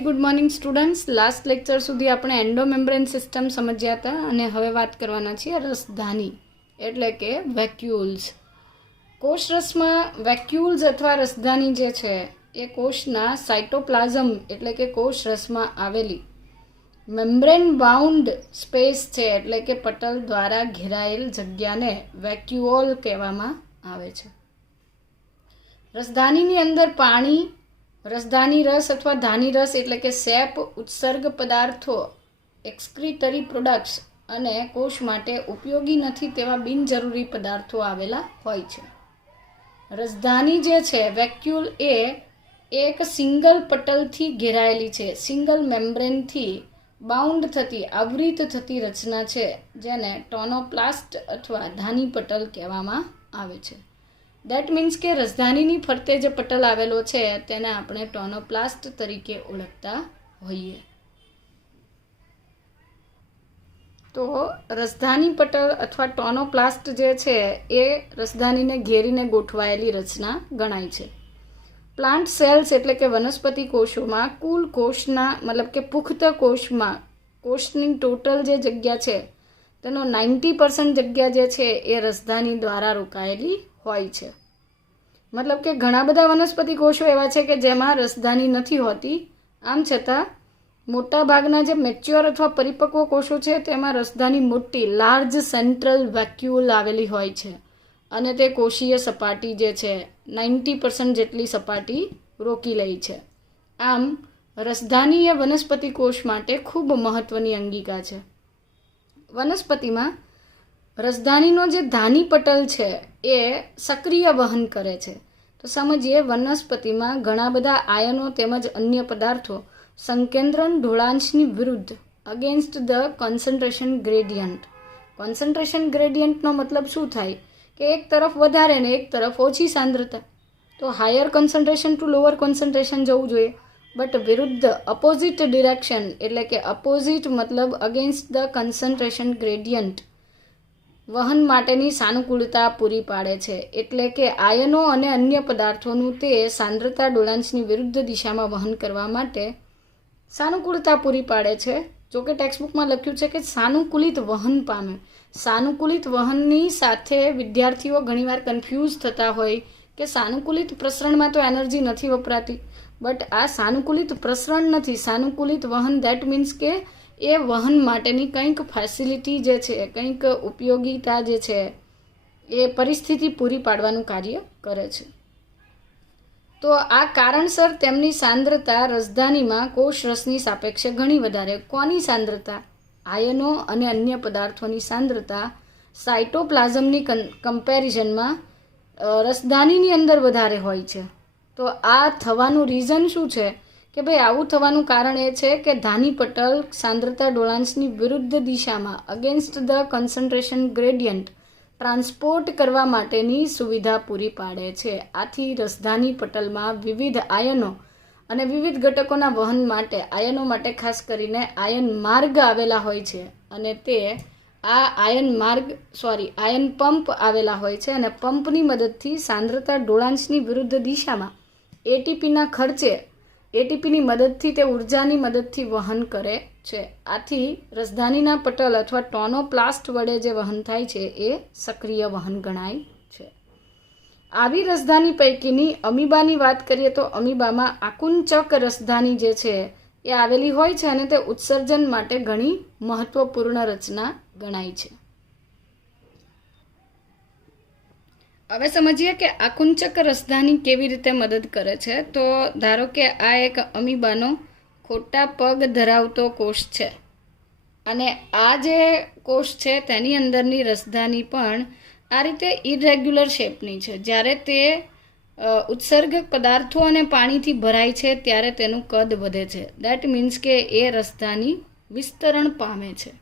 Very good morning students. Last lecture સુધી આપણે એન્ડોમેમ્બ્રેન system સમજ્યા હતા અને હવે વાત કરવાના છીએ રસધાની એટલે કે વેક્યુલ્સ. કોષરસમાં વેક્યુલ્સ અથવા રસધાની જે છે એ કોષના સાઇટોપ્લાઝમ એટલે કે કોષરસમાં આવેલી મેમ્બ્રેન બાઉન્ડ સ્પેસ છે એટલે કે પટલ દ્વારા ઘેરાયેલ જગ્યાને વેક્યુઓલ કહેવામાં આવે છે. રસધાનીની અંદર પાણી, રસધાની રસ અથવા ધાની રસ એટલે કે સેપ, ઉત્સર્ગ પદાર્થો, એક્સક્રીટરી પ્રોડક્ટ્સ અને કોષ માટે ઉપયોગી નથી તેવા બિનજરૂરી પદાર્થો આવેલા હોય છે. રસધાની જે છે વેક્યુલ એ એક સિંગલ પટલથી ઘેરાયેલી છે, સિંગલ મેમ્બ્રેનથી બાઉન્ડ થતી, આવૃત થતી રચના છે જેને ટોનોપ્લાસ્ટ અથવા ધાની પટલ કહેવામાં આવે છે. દેટ મીન્સ કે રસધાનીની ફરતે જે પટલ આવેલો છે તેને આપણે ટોનોપ્લાસ્ટ તરીકે ઓળખતા હોઈએ. તો રસધાની પટલ અથવા ટોનોપ્લાસ્ટ જે છે એ રસધાનીને ઘેરીને ગોઠવાયેલી રચના ગણાય છે. પ્લાન્ટ સેલ્સ એટલે કે વનસ્પતિ કોષોમાં કુલ કોષના મતલબ કે પુખ્ત કોષમાં કોષની ટોટલ જે જગ્યા છે તેનો 90% જગ્યા જે છે એ રસધાની દ્વારા રોકાયેલી હોય છે. મતલબ કે ઘણા બધા વનસ્પતિ કોષો એવા છે કે જેમાં રસધાની નથી હોતી. આમ છતાં મોટા ભાગના જે મેચ્યોર અથવા પરિપક્વ કોષો છે તેમાં રસધાની મોટી લાર્જ સેન્ટ્રલ વેક્યુલ આવેલી હોય છે અને તે કોષીય સપાટી જે છે 90% જેટલી સપાટી રોકી લે છે. આમ રસધાની એ વનસ્પતિ કોષ માટે ખૂબ મહત્વની અંગિકા છે. વનસ્પતિમાં રસધાનીનો જે ધાની પટલ છે એ સક્રિય વહન કરે છે. તો સમજીએ, વનસ્પતિમાં ઘણા બધા આયનો તેમજ અન્ય પદાર્થો સંકેન્દ્રણ ઢોળાંશની વિરુદ્ધ against the concentration gradient. Concentration ગ્રેડિયન્ટનો મતલબ શું થાય કે એક તરફ વધારે ને એક તરફ ઓછી સાંદ્રતા. તો higher concentration to lower concentration જવું જોઈએ, બટ વિરુદ્ધ અપોઝિટ ડિરેક્શન એટલે કે અપોઝિટ મતલબ અગેન્સ્ટ ધ કોન્સન્ટ્રેશન ગ્રેડિયન્ટ વહન માટેની સાનુકૂળતા પૂરી પાડે છે. એટલે કે આયનો અને અન્ય પદાર્થોનું તે સાંદ્રતા ડોળાંશની વિરુદ્ધ દિશામાં વહન કરવા માટે સાનુકૂળતા પૂરી પાડે છે. જોકે ટેક્સ્ટબુકમાં લખ્યું છે કે સાનુકૂલિત વહન પામે. સાનુકૂલિત વહનની સાથે વિદ્યાર્થીઓ ઘણીવાર કન્ફ્યુઝ થતા હોય કે સાનુકૂલિત પ્રસરણમાં તો એનર્જી નથી વપરાતી, બટ આ સાનુકૂલિત પ્રસરણ નથી, સાનુકૂલિત વહન. દેટ મીન્સ કે એ વહન માટેની કંઈક ફેસિલિટી જે છે, કંઈક ઉપયોગીતા જે છે એ પરિસ્થિતિ પૂરી પાડવાનું કાર્ય કરે છે. તો આ કારણસર તેમની સાંદ્રતા રસધાનીમાં કોષરસની સાપેક્ષે ઘણી વધારે. કોની સાંદ્રતા? આયનો અને અન્ય પદાર્થોની સાંદ્રતા સાઇટોપ્લાઝમની કમ્પેરિઝનમાં રસધાનીની અંદર વધારે હોય છે. તો આ થવાનું રીઝન શું છે કે ભાઈ આવું થવાનું કારણ એ છે કે ધાની પટલ સાંદ્રતા ડોળાંશની વિરુદ્ધ દિશામાં against the concentration gradient transport કરવા માટેની સુવિધા પૂરી પાડે છે. આથી રસધાની પટલમાં વિવિધ આયનો અને વિવિધ ઘટકોના વહન માટે આયનો માટે ખાસ કરીને આયન માર્ગ આવેલા હોય છે અને તે આ આયન પંપ આવેલા હોય છે અને પંપની મદદથી સાંદ્રતા ડોળાંશની વિરુદ્ધ દિશામાં એટીપીની મદદથી તે ઉર્જાની મદદથી વહન કરે છે. આથી રસધાનીના પટલ અથવા ટોનોપ્લાસ્ટ વડે જે વહન થાય છે એ સક્રિય વહન ગણાય છે. આવી રસધાની પૈકીની અમીબાની વાત કરીએ તો અમીબામાં આકુંચક રસધાની જે છે એ આવેલી હોય છે અને તે ઉત્સર્જન માટે ઘણી મહત્વપૂર્ણ રચના ગણાય છે. હવે સમજીએ કે આકુંચક રસધાની કેવી રીતે મદદ કરે છે. તો ધારો કે આ એક અમીબાનો ખોટા પગ ધરાવતો કોષ છે અને આ જે કોષ છે તેની અંદરની રસધાની પણ આ રીતે ઇરેગ્યુલર શેપની છે. જ્યારે તે ઉત્સર્ગ પદાર્થો અને પાણીથી ભરાય છે ત્યારે તેનું કદ વધે છે. દેટ મીન્સ કે એ રસધાની વિસ્તરણ પામે છે.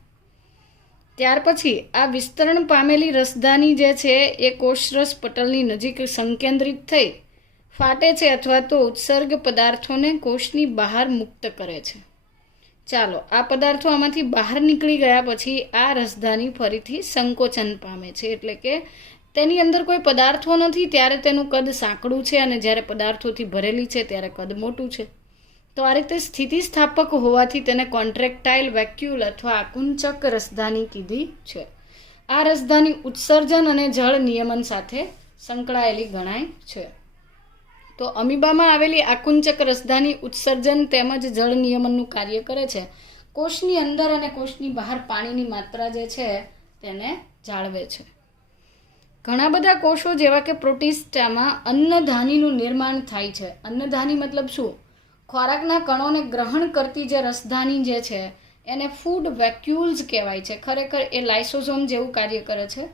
ત્યાર પછી આ વિસ્તરણ પામેલી રસધાની જે છે એ કોષરસ પટલની નજીક સંકેન્દ્રિત થઈ ફાટે છે અથવા તો ઉત્સર્ગ પદાર્થોને કોષની બહાર મુક્ત કરે છે. ચાલો, આ પદાર્થો આમાંથી બહાર નીકળી ગયા પછી આ રસધાની ફરીથી સંકોચન પામે છે. એટલે કે તેની અંદર કોઈ પદાર્થો નથી ત્યારે તેનું કદ સાંકડું છે અને જ્યારે પદાર્થોથી ભરેલી છે ત્યારે કદ મોટું છે. તો આ રીતે સ્થિતિસ્થાપક હોવાથી તેને કોન્ટ્રેક્ટાઇલ વેક્યુલ અથવા આકુંચક રસધાની કીધી છે. આ રસધાની ઉત્સર્જન અને જળ નિયમન સાથે સંકળાયેલી ગણાય છે. તો અમીબામાં આવેલી આકુંચક રસધાની ઉત્સર્જન તેમજ જળ નિયમનનું કાર્ય કરે છે. કોષની અંદર અને કોષની બહાર પાણીની માત્રા જે છે તેને જાળવે છે. ઘણા બધા કોષો જેવા કે પ્રોટિસ્ટામાં અન્નધાનીનું નિર્માણ થાય છે. અન્નધાની મતલબ શું? ખોરાકના કણોને ગ્રહણ કરતી જે રસધાની જે છે એને ફૂડ વેક્યુલ્સ કહેવાય છે. ખરેખર એ લાઇસોસોમ જેવું કાર્ય કરે છે.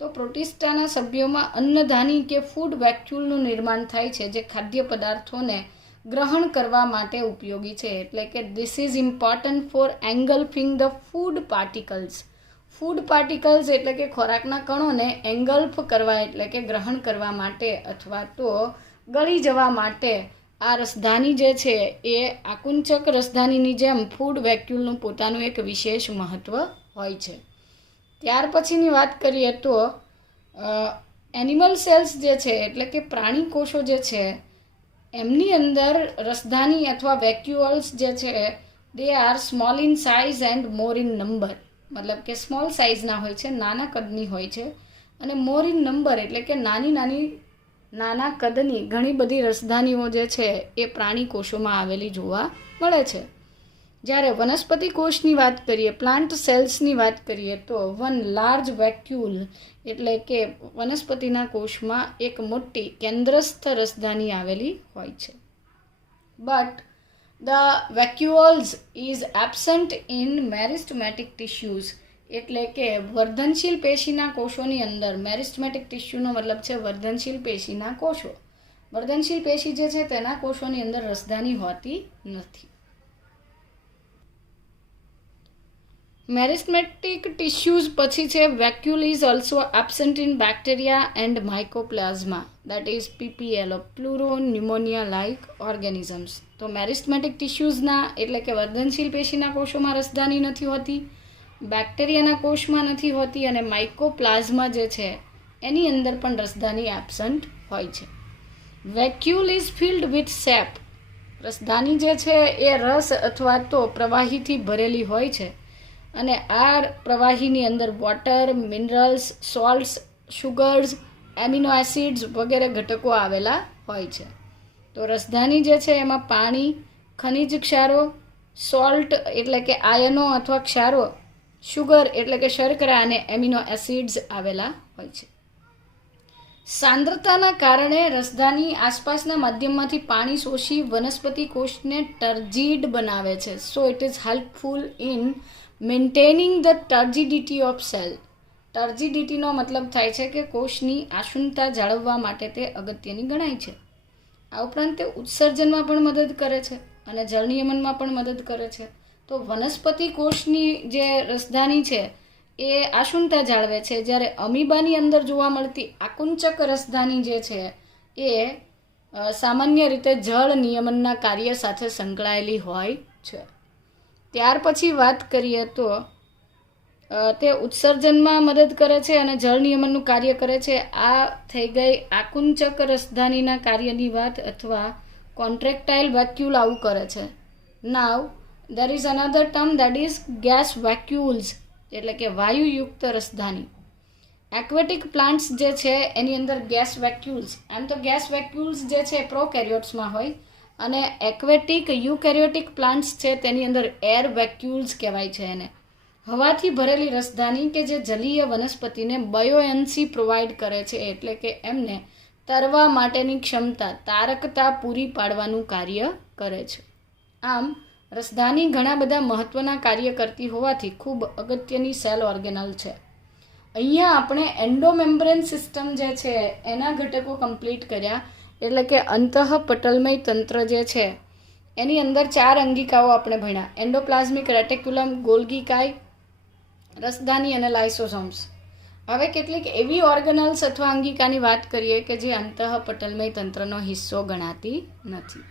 તો પ્રોટિસ્ટાના સભ્યોમાં અન્નધાની કે ફૂડ વેક્યુલનું નિર્માણ થાય છે જે ખાદ્ય પદાર્થોને ગ્રહણ કરવા માટે ઉપયોગી છે. એટલે કે this is important for engulfing the food particles. Food particles એટલે કે ખોરાકના કણોને એંગલ્ફ કરવા એટલે કે ગ્રહણ કરવા માટે અથવા તો ગળી જવા માટે આ રસધાની જે છે એ આકુંચક રસધાનીની જેમ ફૂડ વેક્યુલનું પોતાનું એક વિશેષ મહત્ત્વ હોય છે. ત્યાર પછીની વાત કરીએ તો એનિમલ સેલ્સ જે છે એટલે કે પ્રાણી કોષો જે છે એમની અંદર રસધાની અથવા વેક્યુઅલ્સ જે છે they are small in size and more in number. મતલબ કે સ્મોલ સાઇઝના હોય છે, નાના કદની હોય છે, અને મોર ઇન નંબર એટલે કે નાના કદની ઘણી બધી રસધાનીઓ જે છે એ પ્રાણી કોષોમાં આવેલી જોવા મળે છે. જ્યારે વનસ્પતિ કોષની વાત કરીએ, પ્લાન્ટ સેલ્સની વાત કરીએ તો વન લાર્જ વેક્યુલ એટલે કે વનસ્પતિના કોષમાં એક મોટી કેન્દ્રસ્થ રસધાની આવેલી હોય છે. But the vacuoles is absent in meristematic tissues એટલે કે વર્ધનશીલ પેશીના કોષોની અંદર. મેરિસ્ટમેટિક ટિશ્યુનો મતલબ છે વર્ધનશીલ પેશીના કોષો. વર્ધનશીલ પેશી જે છે તેના કોષોની અંદર રસધાની હોતી નથી. મેરિસ્ટમેટિક ટિશ્યુઝ પછી છે vacuole is also absent in bacteria and mycoplasma that is PPL pleuropneumonia like organisms. તો મેરિસ્ટમેટિક ટિશ્યુઝના એટલે કે વર્ધનશીલ પેશીના કોષોમાં રસધાની નથી હોતી, બેક્ટેરિયાના કોષમાં નથી હોતી, અને માઇકોપ્લાઝમા જે છે એની અંદર પણ રસધાની એબસન્ટ હોય છે. Vacuole is field with shape. રસધાની જે છે એ રસ અથવા તો પ્રવાહીથી ભરેલી હોય છે અને આ પ્રવાહીની અંદર water, minerals, salts, sugars, amino acids વગેરે ઘટકો આવેલા હોય છે. તો રસધાની જે છે એમાં પાણી, ખનિજ ક્ષારો, સોલ્ટ એટલે કે આયનો અથવા ક્ષારો, શુગર એટલે કે શર્કરા અને એમિનો એસિડ્સ આવેલા હોય છે. સાંદ્રતાના કારણે રસધાની આસપાસના માધ્યમમાંથી પાણી શોષી વનસ્પતિ કોષને ટર્જીડ બનાવે છે. So it is helpful in maintaining the turgidity of cell. ટર્જીડિટીનો મતલબ થાય છે કે કોષની આશુનતા જાળવવા માટે તે અગત્યની ગણાય છે. આ ઉપરાંત તે ઉત્સર્જનમાં પણ મદદ કરે છે અને જળ નિયમનમાં પણ મદદ કરે છે. તો વનસ્પતિ કોષની જે રસધાની છે એ આશુનતા જાળવે છે, જ્યારે અમીબાની અંદર જોવા મળતી આકુંચક રસધાની જે છે એ સામાન્ય રીતે જળ નિયમનના કાર્ય સાથે સંકળાયેલી હોય છે. ત્યાર પછી વાત કરીએ તો તે ઉત્સર્જનમાં મદદ કરે છે અને જળ નિયમનનું કાર્ય કરે છે. આ થઈ ગઈ આકુંચક રસધાનીના કાર્યની વાત અથવા કોન્ટ્રેક્ટાઇલ વેક્યુલ આવું કરે છે. નાવ there is another term that is gas vacuoles એટલે કે વાયુયુક્ત રસધાની. એક્વેટિક પ્લાન્ટ્સ જે છે એની અંદર ગેસ વેક્યુલ્સ, આમ તો ગેસ વેક્યુલ્સ જે છે પ્રોકેરિયોટ્સમાં હોય અને એક્વેટિક યુકેરિયોટિક પ્લાન્ટ્સ છે તેની અંદર એર વેક્યુલ્સ કહેવાય છે એને. હવાથી ભરેલી રસધાની કે જે જલીય વનસ્પતિને બયોએન્સી પ્રોવાઈડ કરે છે એટલે કે એમને તરવા માટેની ક્ષમતા, તારકતા પૂરી પાડવાનું કાર્ય કરે છે. આમ રસધાની ઘણા બધા મહત્ત્વના કાર્ય કરતી હોવાથી ખૂબ અગત્યની સેલ ઓર્ગેનલ છે. અહીંયા આપણે એન્ડોમેમ્બ્રેન સિસ્ટમ જે છે એના ઘટકો કમ્પ્લીટ કર્યા. એટલે કે અંતઃપટલમય તંત્ર જે છે એની અંદર 4 અંગિકાઓ આપણે ભણ્યા: એન્ડોપ્લાઝમિક રેટિક્યુલમ, ગોલ્ગી કાય, રસધાની અને લાઇસોસોમ્સ. હવે કેટલીક એવી ઓર્ગેનલ્સ અથવા અંગિકાની વાત કરીએ કે જે અંતઃપટલમય તંત્રનો હિસ્સો ગણાતી નથી.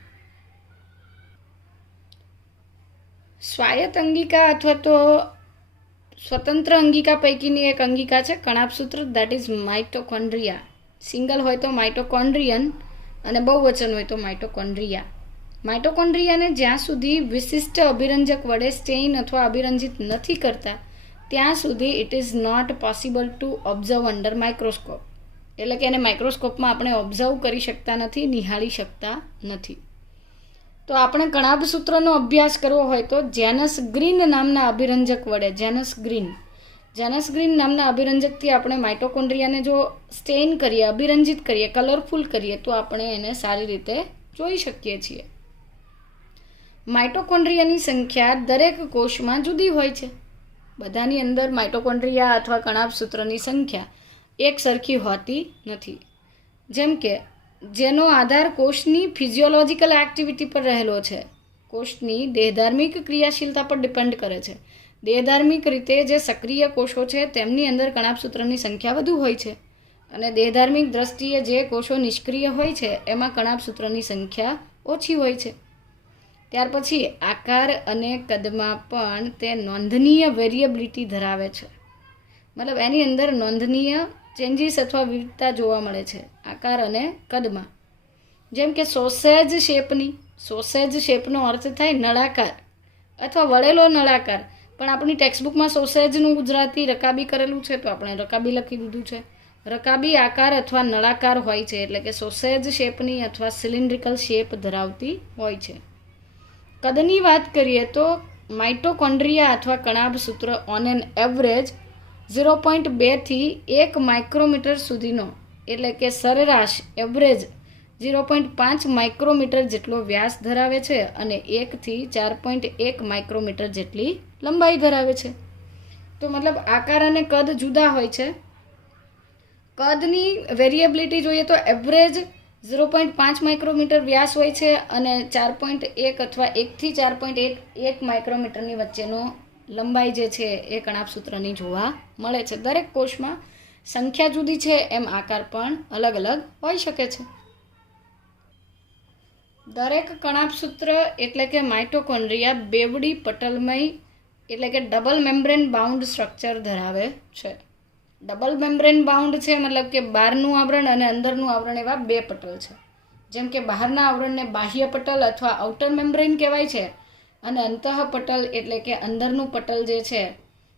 સ્વાયત્ત અંગિકા અથવા તો સ્વતંત્ર અંગિકા પૈકીની એક અંગિકા છે કણાભસૂત્ર, દેટ ઇઝ માઇટોકોન્ડ્રિયા. સિંગલ હોય તો માઇટોકોન્ડ્રિયન અને બહુવચન હોય તો માઇટોકોન્ડ્રિયા. માઇટોકોન્ડ્રિયાને જ્યાં સુધી વિશિષ્ટ અભિરંજક વડે સ્ટેઇન અથવા અભિરંજિત નથી કરતા ત્યાં સુધી it is not possible to observe under microscope. એટલે કે એને માઇક્રોસ્કોપમાં આપણે ઓબ્ઝર્વ કરી શકતા નથી, નિહાળી શકતા નથી. તો આપણે કણાભ સૂત્રનો અભ્યાસ કરવો હોય તો જેનસ ગ્રીન નામના અભિરંજક વડે જેનસ ગ્રીન નામના અભિરંજકથી આપણે માઇટોકોન્ડ્રિયાને જો સ્ટેઇન કરીએ, અભિરંજિત કરીએ, કલરફુલ કરીએ તો આપણે એને સારી રીતે જોઈ શકીએ છીએ. માઇટોકોન્ડ્રિયાની સંખ્યા દરેક કોષમાં જુદી હોય છે. બધાની અંદર માઇટોકોન્ડ્રિયા અથવા કણાભ સૂત્રની સંખ્યા એક સરખી હોતી નથી. જેમ કે જેનો આધાર કોષની ફિઝિયોલોજીકલ એક્ટિવિટી પર રહેલો છે, કોષની દેહધાર્મિક ક્રિયાશીલતા પર ડિપેન્ડ કરે છે. દેહધાર્મિક રીતે જે સક્રિય કોષો છે તેમની અંદર કણાભ સૂત્રની સંખ્યા વધુ હોય છે અને દેહધાર્મિક દ્રષ્ટિએ જે કોષો નિષ્ક્રિય હોય છે એમાં કણાભ સૂત્રની સંખ્યા ઓછી હોય છે. ત્યાર પછી આકાર અને કદમાં પણ તે નોંધનીય વેરિયેબિલિટી ધરાવે છે. મતલબ એની અંદર નોંધનીય ચેન્જીસ અથવા વિવિધતા જોવા મળે છે આકાર અને કદમાં. જેમ કે સોસેજ શેપનો અર્થ થાય નળાકાર અથવા વળેલો નળાકાર, પણ આપણી ટેક્સ્ટબુકમાં સોસેજનું ગુજરાતી રકાબી કરેલું છે તો આપણે રકાબી લખી દીધું છે. રકાબી આકાર અથવા નળાકાર હોય છે, એટલે કે સોસેજ શેપની અથવા સિલિન્ડ્રિકલ શેપ ધરાવતી હોય છે. કદની વાત કરીએ તો માઇટોકોન્ડ્રિયા અથવા કણાભ સૂત્ર ઓન એન એવરેજ 0.2 થી 1 માઇક્રોમીટર સુધીનો, એટલે કે સરેરાશ એવરેજ 0.5 માઇક્રોમીટર જેટલો વ્યાસ ધરાવે છે અને 1 થી 4.1 માઇક્રોમીટર જેટલી લંબાઈ ધરાવે છે. તો મતલબ આકાર અને કદ જુદા હોય છે. કદની વેરિયેબિલિટી જોઈએ તો એવરેજ 0.5 માઇક્રોમીટર વ્યાસ હોય છે અને 4.1 અથવા 1 થી 4.1 માઇક્રોમીટરની વચ્ચેનો લંબાઈ જે છે એ કણાભ સૂત્રની જોવા મળે છે. દરેક કોષમાં સંખ્યા જુદી છે એમ આકાર પણ અલગ અલગ હોઈ શકે છે. દરેક કણાભ સૂત્ર એટલે કે માઇટોકોન્ડ્રિયા બેવડી પટલમય એટલે કે ડબલ મેમ્બ્રેન બાઉન્ડ સ્ટ્રક્ચર ધરાવે છે. ડબલ મેમ્બ્રેન બાઉન્ડ છે મતલબ કે બહારનું આવરણ અને અંદરનું આવરણ એવા બે પટલ છે. જેમ કે બહારના આવરણને બાહ્ય પટલ અથવા આઉટર મેમ્બ્રેન કહેવાય છે અને અંતઃ પટલ એટલે કે અંદરનું પટલ જે છે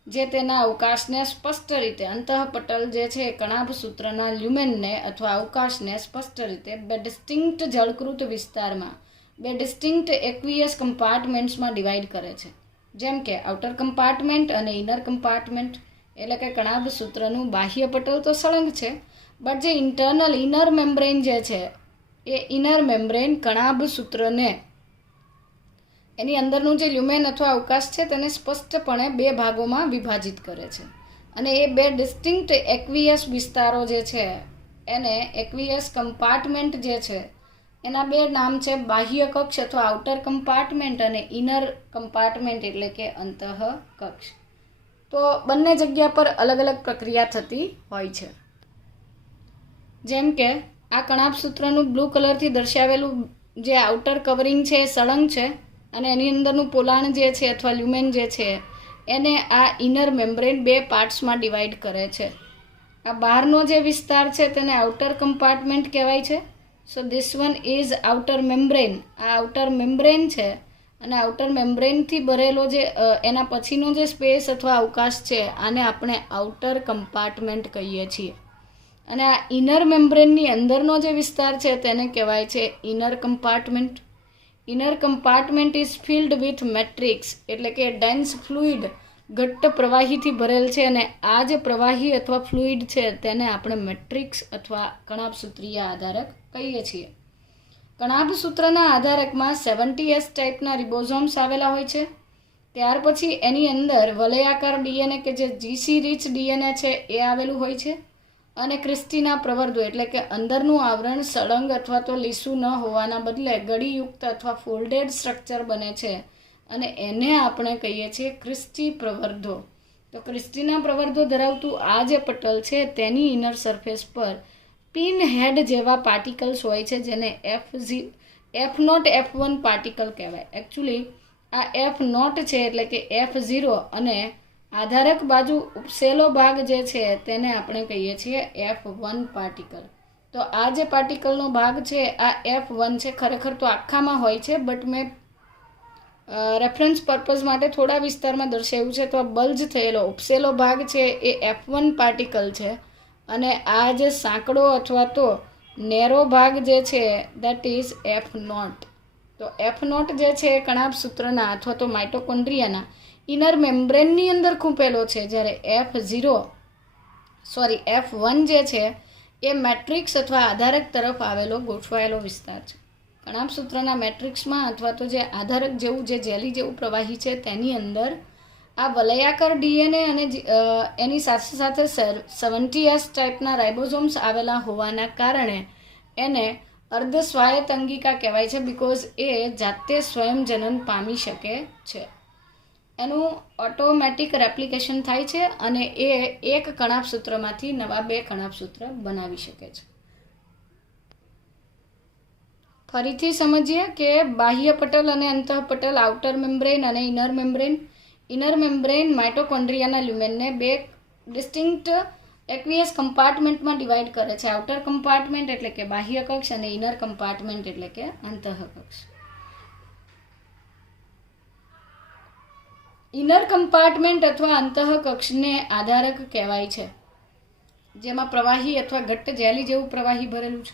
જે તેના અવકાશને સ્પષ્ટ રીતે અંતઃ પટલ જે છે કણાભ સૂત્રના લ્યુમેનને અથવા અવકાશને સ્પષ્ટ રીતે બે ડિસ્ટિંક્ટ જળકૃત વિસ્તારમાં બે ડિસ્ટિંક્ટ એક્વિયસ કમ્પાર્ટમેન્ટ્સમાં ડિવાઈડ કરે છે. જેમ કે આઉટર કમ્પાર્ટમેન્ટ અને ઇનર કમ્પાર્ટમેન્ટ. એટલે કે કણાભ સૂત્રનું બાહ્ય પટલ તો સળંગ છે, બટ જે ઇન્ટરનલ ઇનર મેમ્બ્રેન જે છે એ ઇનર મેમ્બ્રેન કણાભ સૂત્રને એની અંદરનું જે લ્યુમેન અથવા અવકાશ છે તેને સ્પષ્ટપણે બે ભાગોમાં વિભાજિત કરે છે. અને એ બે ડિસ્ટિંક્ટ એક્વિયસ વિસ્તારો જે છે એને એક્વિયસ કમ્પાર્ટમેન્ટ જે છે એના બે નામ છે બાહ્ય કક્ષ અથવા આઉટર કમ્પાર્ટમેન્ટ અને ઇનર કમ્પાર્ટમેન્ટ એટલે કે અંતઃ કક્ષ. તો બંને જગ્યા પર અલગ અલગ પ્રક્રિયા થતી હોય છે. જેમ કે આ કણાભ સૂત્રનું બ્લુ કલરથી દર્શાવેલું જે આઉટર કવરિંગ છે એ સળંગ છે અને એની અંદરનું પોલાણ જે છે અથવા લ્યુમેન જે છે એને આ ઇનર મેમ્બ્રેન બે પાર્ટ્સમાં ડિવાઈડ કરે છે. આ બહારનો જે વિસ્તાર છે તેને આઉટર કમ્પાર્ટમેન્ટ કહેવાય છે. So this one is outer membrane. આ આઉટર મેમ્બ્રેન છે અને આઉટર મેમ્બ્રેનથી ભરેલો જે એના પછીનો જે સ્પેસ અથવા અવકાશ છે આને આપણે આઉટર કમ્પાર્ટમેન્ટ કહીએ છીએ. અને આ ઇનર મેમ્બ્રેનની અંદરનો જે વિસ્તાર છે તેને કહેવાય છે inner compartment. Inner compartment is field with matrix એટલે કે ડેન્સ ફ્લુઇડ, ઘટ્ટ પ્રવાહીથી ભરેલ છે અને આ જે પ્રવાહી અથવા ફ્લુઇડ છે તેને આપણે મેટ્રિક્સ અથવા કણાભ સૂત્રીય આધારક કહીએ છીએ. કણાભ સૂત્રના આધારકમાં 70S ટાઈપના રિબોઝોમ્સ આવેલા હોય છે. ત્યાર પછી એની અંદર વલયાકાર ડીએનએ કે જે જીસી રીચ ડીએનએ છે એ આવેલું હોય છે અને ક્રિસ્ટીના પ્રવર્ધો એટલે કે અંદરનું આવરણ સળંગ અથવા તો લીસું ન હોવાના બદલે ગળીયુક્ત અથવા ફોલ્ડેડ સ્ટ્રક્ચર બને છે અને એને આપણે કહીએ છીએ ક્રિસ્ટી પ્રવર્ધો. તો ક્રિસ્ટીના પ્રવર્ધો ધરાવતું આ જે પટલ છે તેની ઇનર સરફેસ પર પિન હેડ જેવા પાર્ટિકલ્સ હોય છે જેને F0 F1 પાર્ટિકલ કહેવાય. એકચ્યુઅલી આ F0 છે એટલે કે F0 અને આધારક બાજુ ઉપસેલો ભાગ જે છે તેને આપણે કહીએ છીએ F1 પાર્ટિકલ. તો આ જે પાર્ટિકલનો ભાગ છે આ F1 છે. ખરેખર તો આખામાં હોય છે, બટ મેં રેફરન્સ પર્પઝ માટે થોડા વિસ્તારમાં દર્શાવ્યું છે. તો આ બલ્જ થયેલો ઉપસેલો ભાગ છે એ F1 પાર્ટિકલ છે, અને આ જે સાંકડો અથવા તો નેરો ભાગ જે છે દેટ ઇઝ F0. તો F0 જે છે એ કણાભ સૂત્રના અથવા તો માઇટોકોન્ડ્રિયાના ઇનર મેમ્બ્રેનની અંદર ખૂંપેલો છે, જ્યારે F1 જે છે એ મેટ્રિક્સ અથવા આધારક તરફ આવેલો ગોઠવાયેલો વિસ્તાર છે. કણાભ સૂત્રના મેટ્રિક્સમાં અથવા તો જે આધારક જેવું જે જેલી જેવું પ્રવાહી છે તેની અંદર આ વલયાકાર DNA અને એની સાથે સાથે 70S ટાઈપના રાઇબોઝોમ્સ આવેલા હોવાના કારણે એને અર્ધ સ્વાયત્ત અંગિકા કહેવાય છે, બિકોઝ એ જાતે સ્વયં જનન પામી શકે છે. એનું ઓટોમેટિક રેપ્લિકેશન થાય છે અને એ એક કણાભ સૂત્રમાંથી નવા 2 કણાભ સૂત્ર બનાવી શકે છે. ફરીથી સમજીએ કે બાહ્ય પટલ અને અંતઃપટલ, આઉટર મેમ્બ્રેન અને ઇનર મેમ્બ્રેન. ઇનર મેમ્બ્રેન માઇટોકોન્ડ્રિયાના લ્યુમેનને 2 ડિસ્ટિંક્ટ એક્વિયસ કમ્પાર્ટમેન્ટમાં ડિવાઈડ કરે છે. આઉટર કમ્પાર્ટમેન્ટ એટલે કે બાહ્ય કક્ષ અને ઇનર કમ્પાર્ટમેન્ટ એટલે કે અંતઃકક્ષ. ઇનર કમ્પાર્ટમેન્ટ અથવા અંતઃકક્ષને આધારક કહેવાય છે, જેમાં પ્રવાહી અથવા ઘટ્ટ જેલી જેવું પ્રવાહી ભરેલું છે.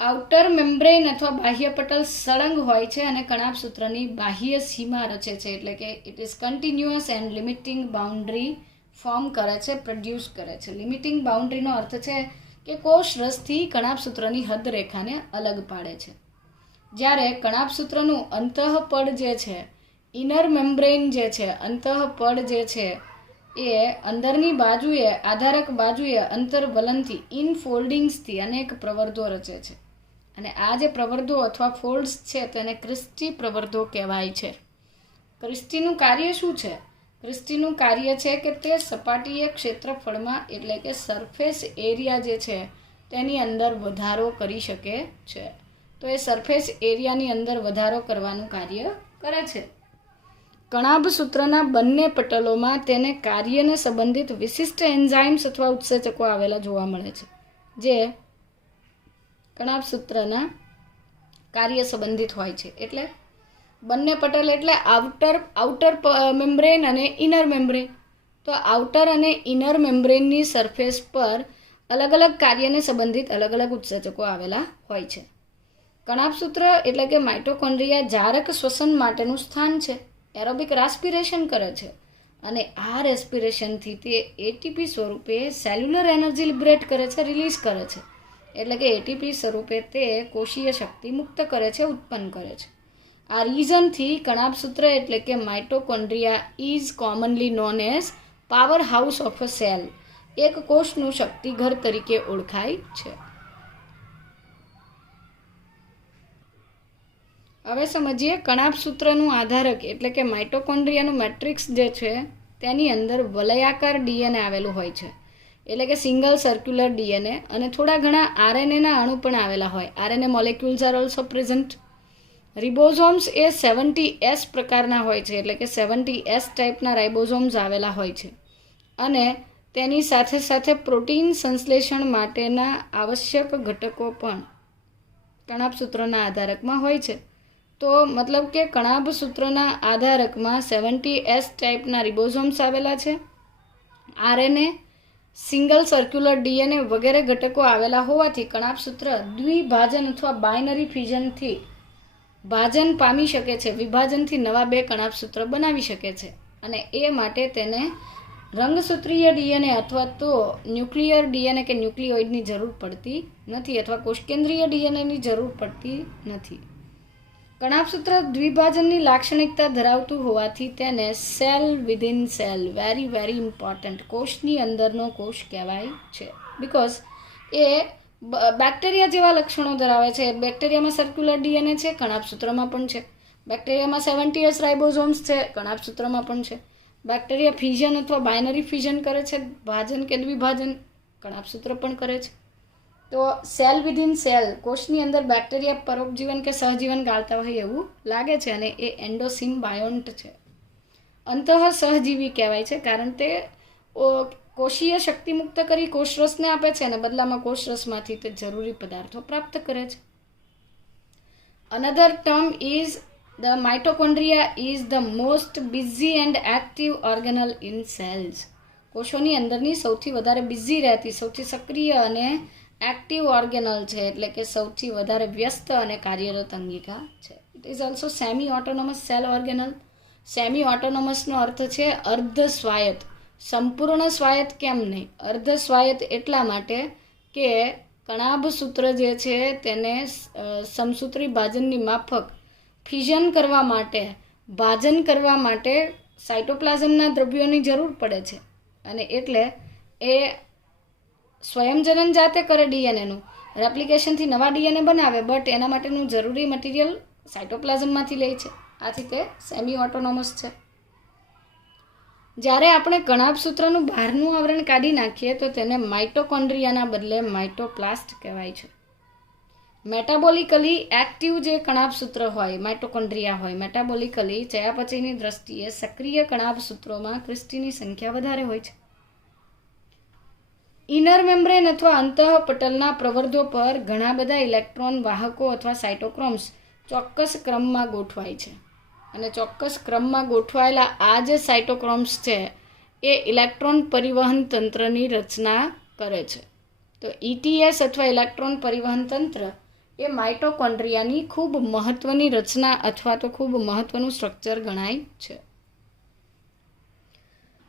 આઉટર મેમ્બ્રેન અથવા બાહ્ય પટલ સળંગ હોય છે અને કણાભ સૂત્રની બાહ્ય સીમા રચે છે, એટલે કે it is continuous and limiting boundary form કરે છે, પ્રોડ્યુસ કરે છે. લિમિટિંગ બાઉન્ડ્રીનો અર્થ છે કે કોષ રસથી કણાભ સૂત્રની હદ રેખાને અલગ પાડે છે. જ્યારે કણાભ સૂત્રનું અંતઃપડ જે છે, ઇનર મેમ્બ્રેન જે છે, અંતઃપડ જે છે એ અંદરની બાજુએ આધારક બાજુએ અંતર્વલનથી ઇનફોલ્ડિંગ્સથી અનેક પ્રવર્ધો રચે છે, અને આ જે પ્રવર્ધો અથવા ફોલ્ડ્સ છે તેને ક્રિસ્ટી પ્રવર્ધો કહેવાય છે. ક્રિસ્ટીનું કાર્ય શું છે? ક્રિસ્ટીનું કાર્ય છે કે તે સપાટીય ક્ષેત્રફળમાં એટલે કે સરફેસ એરિયા જે છે તેની અંદર વધારો કરી શકે છે. તો એ સરફેસ એરિયાની અંદર વધારો કરવાનું કાર્ય કરે છે. કણાભ સૂત્રના બંને પટલોમાં તેને કાર્યને સંબંધિત વિશિષ્ટ એન્ઝાઇમ્સ અથવા ઉત્સેચકો આવેલા જોવા મળે છે, જે કણાભ સૂત્રના કાર્ય સંબંધિત હોય છે. એટલે બંને પટલ એટલે આઉટર મેમ્બ્રેન અને ઇનર મેમ્બ્રેન. તો આઉટર અને ઇનર મેમ્બ્રેનની સરફેસ પર અલગ અલગ કાર્યને સંબંધિત અલગ અલગ ઉત્સેચકો આવેલા હોય છે. કણાભ સૂત્ર એટલે કે માઇટોકોન્ડ્રિયા જારક શ્વસન માટેનું સ્થાન છે. એરોબિક રેસ્પિરેશન કરે છે, અને આ રેસ્પિરેશનથી તે એટીપી સ્વરૂપે સેલ્યુલર એનર્જી લિબરેટ કરે છે, રિલીઝ કરે છે. એટલે કે એટીપી સ્વરૂપે તે કોષીય શક્તિ મુક્ત કરે છે, ઉત્પન્ન કરે છે. આ રીઝનથી કણાભ સૂત્ર એટલે કે mitochondria is commonly known as power house of a cell, એક કોષનું શક્તિઘર તરીકે ઓળખાય છે. હવે સમજીએ કણાભ સૂત્રનું આધારક એટલે કે માઇટોકોન્ડ્રિયાનું મેટ્રિક્સ જે છે તેની અંદર વલયાકાર DNA આવેલું હોય છે, એટલે કે સિંગલ સર્ક્યુલર DNA, અને થોડા ઘણા RNAના અણુ પણ આવેલા હોય. RNA molecules are also present. Ribosomes A 70S પ્રકારના હોય છે, એટલે કે 70S ટાઈપના રાઇબોઝોમ્સ આવેલા હોય છે, અને તેની સાથે સાથે પ્રોટીન સંશ્લેષણ માટેના આવશ્યક ઘટકો પણ કણાભ સૂત્રના આધારકમાં હોય છે. તો મતલબ કે કણાભ સૂત્રના આધારકમાં 70S ટાઈપના રિબોઝોમ્સ આવેલા છે, RNA, સિંગલ સર્ક્યુલર DNA વગેરે ઘટકો આવેલા હોવાથી કણાભ સૂત્ર દ્વિભાજન અથવા બાઇનરી ફ્યુઝનથી ભાજન પામી શકે છે, વિભાજનથી નવા 2 કણાભ સૂત્ર બનાવી શકે છે. અને એ માટે તેને રંગસૂત્રીય DNA અથવા તો ન્યુક્લિયર DNA કે ન્યુક્લિયોઇડની જરૂર પડતી નથી, અથવા કોષકેન્દ્રીય DNAની જરૂર પડતી નથી. કણાભ સૂત્ર દ્વિભાજનની લાક્ષણિકતા ધરાવતું હોવાથી તેને cell within cell, very very important, કોષની અંદરનો કોષ કહેવાય છે, બિકોઝ એ બેક્ટેરિયા જેવા લક્ષણો ધરાવે છે. બેક્ટેરિયામાં સર્ક્યુલર DNA છે, કણાભ સૂત્રમાં પણ છે. બેક્ટેરિયામાં 70S રાઇબોઝોમ્સ છે, કણાભ સૂત્રમાં પણ છે. બેક્ટેરિયા ફ્યુઝન અથવા બાઇનરી ફ્યુઝન કરે છે, ભાજન કે દ્વિભાજન, કણાભ સૂત્ર પણ કરે છે. તો સેલ વિધિન સેલ, કોષની અંદર બેક્ટેરિયા પરોપજીવન કે સહજીવન ગાળતા હોય એવું લાગે છે, અને એ એન્ડોસિમ્બાયોન્ટ છે. અંતઃ સહજીવી કહેવાય છે, કારણ તે કોષીય શક્તિ મુક્ત કરી કોષરસને આપે છે અને બદલામાં કોષરસમાંથી તે જરૂરી પદાર્થો પ્રાપ્ત કરે છે. Another term is the mitochondria is the most busy and active organelle in cells. કોષોની અંદરની સૌથી વધારે બિઝી રહેતી, સૌથી સક્રિય અને એક્ટિવ ઓર્ગેનલ છે, એટલે કે સૌથી વધારે વ્યસ્ત અને કાર્યરત અંગિકા છે. It is also semi autonomous cell organelle. Semi ઓટોનોમસનો અર્થ છે અર્ધ સ્વાયત્ત. સંપૂર્ણ સ્વાયત્ત કેમ નહીં? અર્ધ સ્વાયત્ત એટલા માટે કે કણાભ સૂત્ર જે છે તેને સમસૂત્રી ભાજનની માફક ફિઝન કરવા માટે, ભાજન કરવા માટે સાઇટોપ્લાઝમના દ્રવ્યોની જરૂર પડે છે અને એટલે એ સ્વયંજનન જાતે કરે ડીએનએનું. રેપ્લિકેશનથી નવા ડીએનએ બનાવે, બટ એના માટેનું જરૂરી મટીરિયલ સાઇટોપ્લાઝમમાંથી લે છે. આથી તે સેમી ઓટોનોમસ છે. જ્યારે આપણે કણાભ સૂત્રનું બહારનું આવરણ કાઢી નાખીએ તો તેને માઇટોકોન્ડ્રિયાના બદલે માઇટોપ્લાસ્ટ કહેવાય છે. મેટાબોલિકલી એક્ટિવ જે કણાભ સૂત્ર હોય, માઇટોકોન્ડ્રિયા હોય, મેટાબોલિકલી ચયાપચયની દ્રષ્ટિએ સક્રિય કણાભ સૂત્રોમાં ક્રિસ્ટીની સંખ્યા વધારે હોય છે. ઇનર મેમ્બ્રેન અથવા અંતઃપટલના પ્રવર્ધો પર ઘણા બધા ઇલેક્ટ્રોન વાહકો અથવા સાઇટોક્રોમ્સ ચોક્કસ ક્રમમાં ગોઠવાય છે અને ચોક્કસ ક્રમમાં ગોઠવાયેલા આ જે સાઇટોક્રોમ્સ છે એ ઇલેક્ટ્રોન પરિવહન તંત્રની રચના કરે છે. તો ઇટીએસ અથવા ઇલેક્ટ્રોન પરિવહન તંત્ર એ માઇટોકોન્ડ્રિયાની ખૂબ મહત્વની રચના અથવા તો ખૂબ મહત્વનું સ્ટ્રક્ચર ગણાય છે.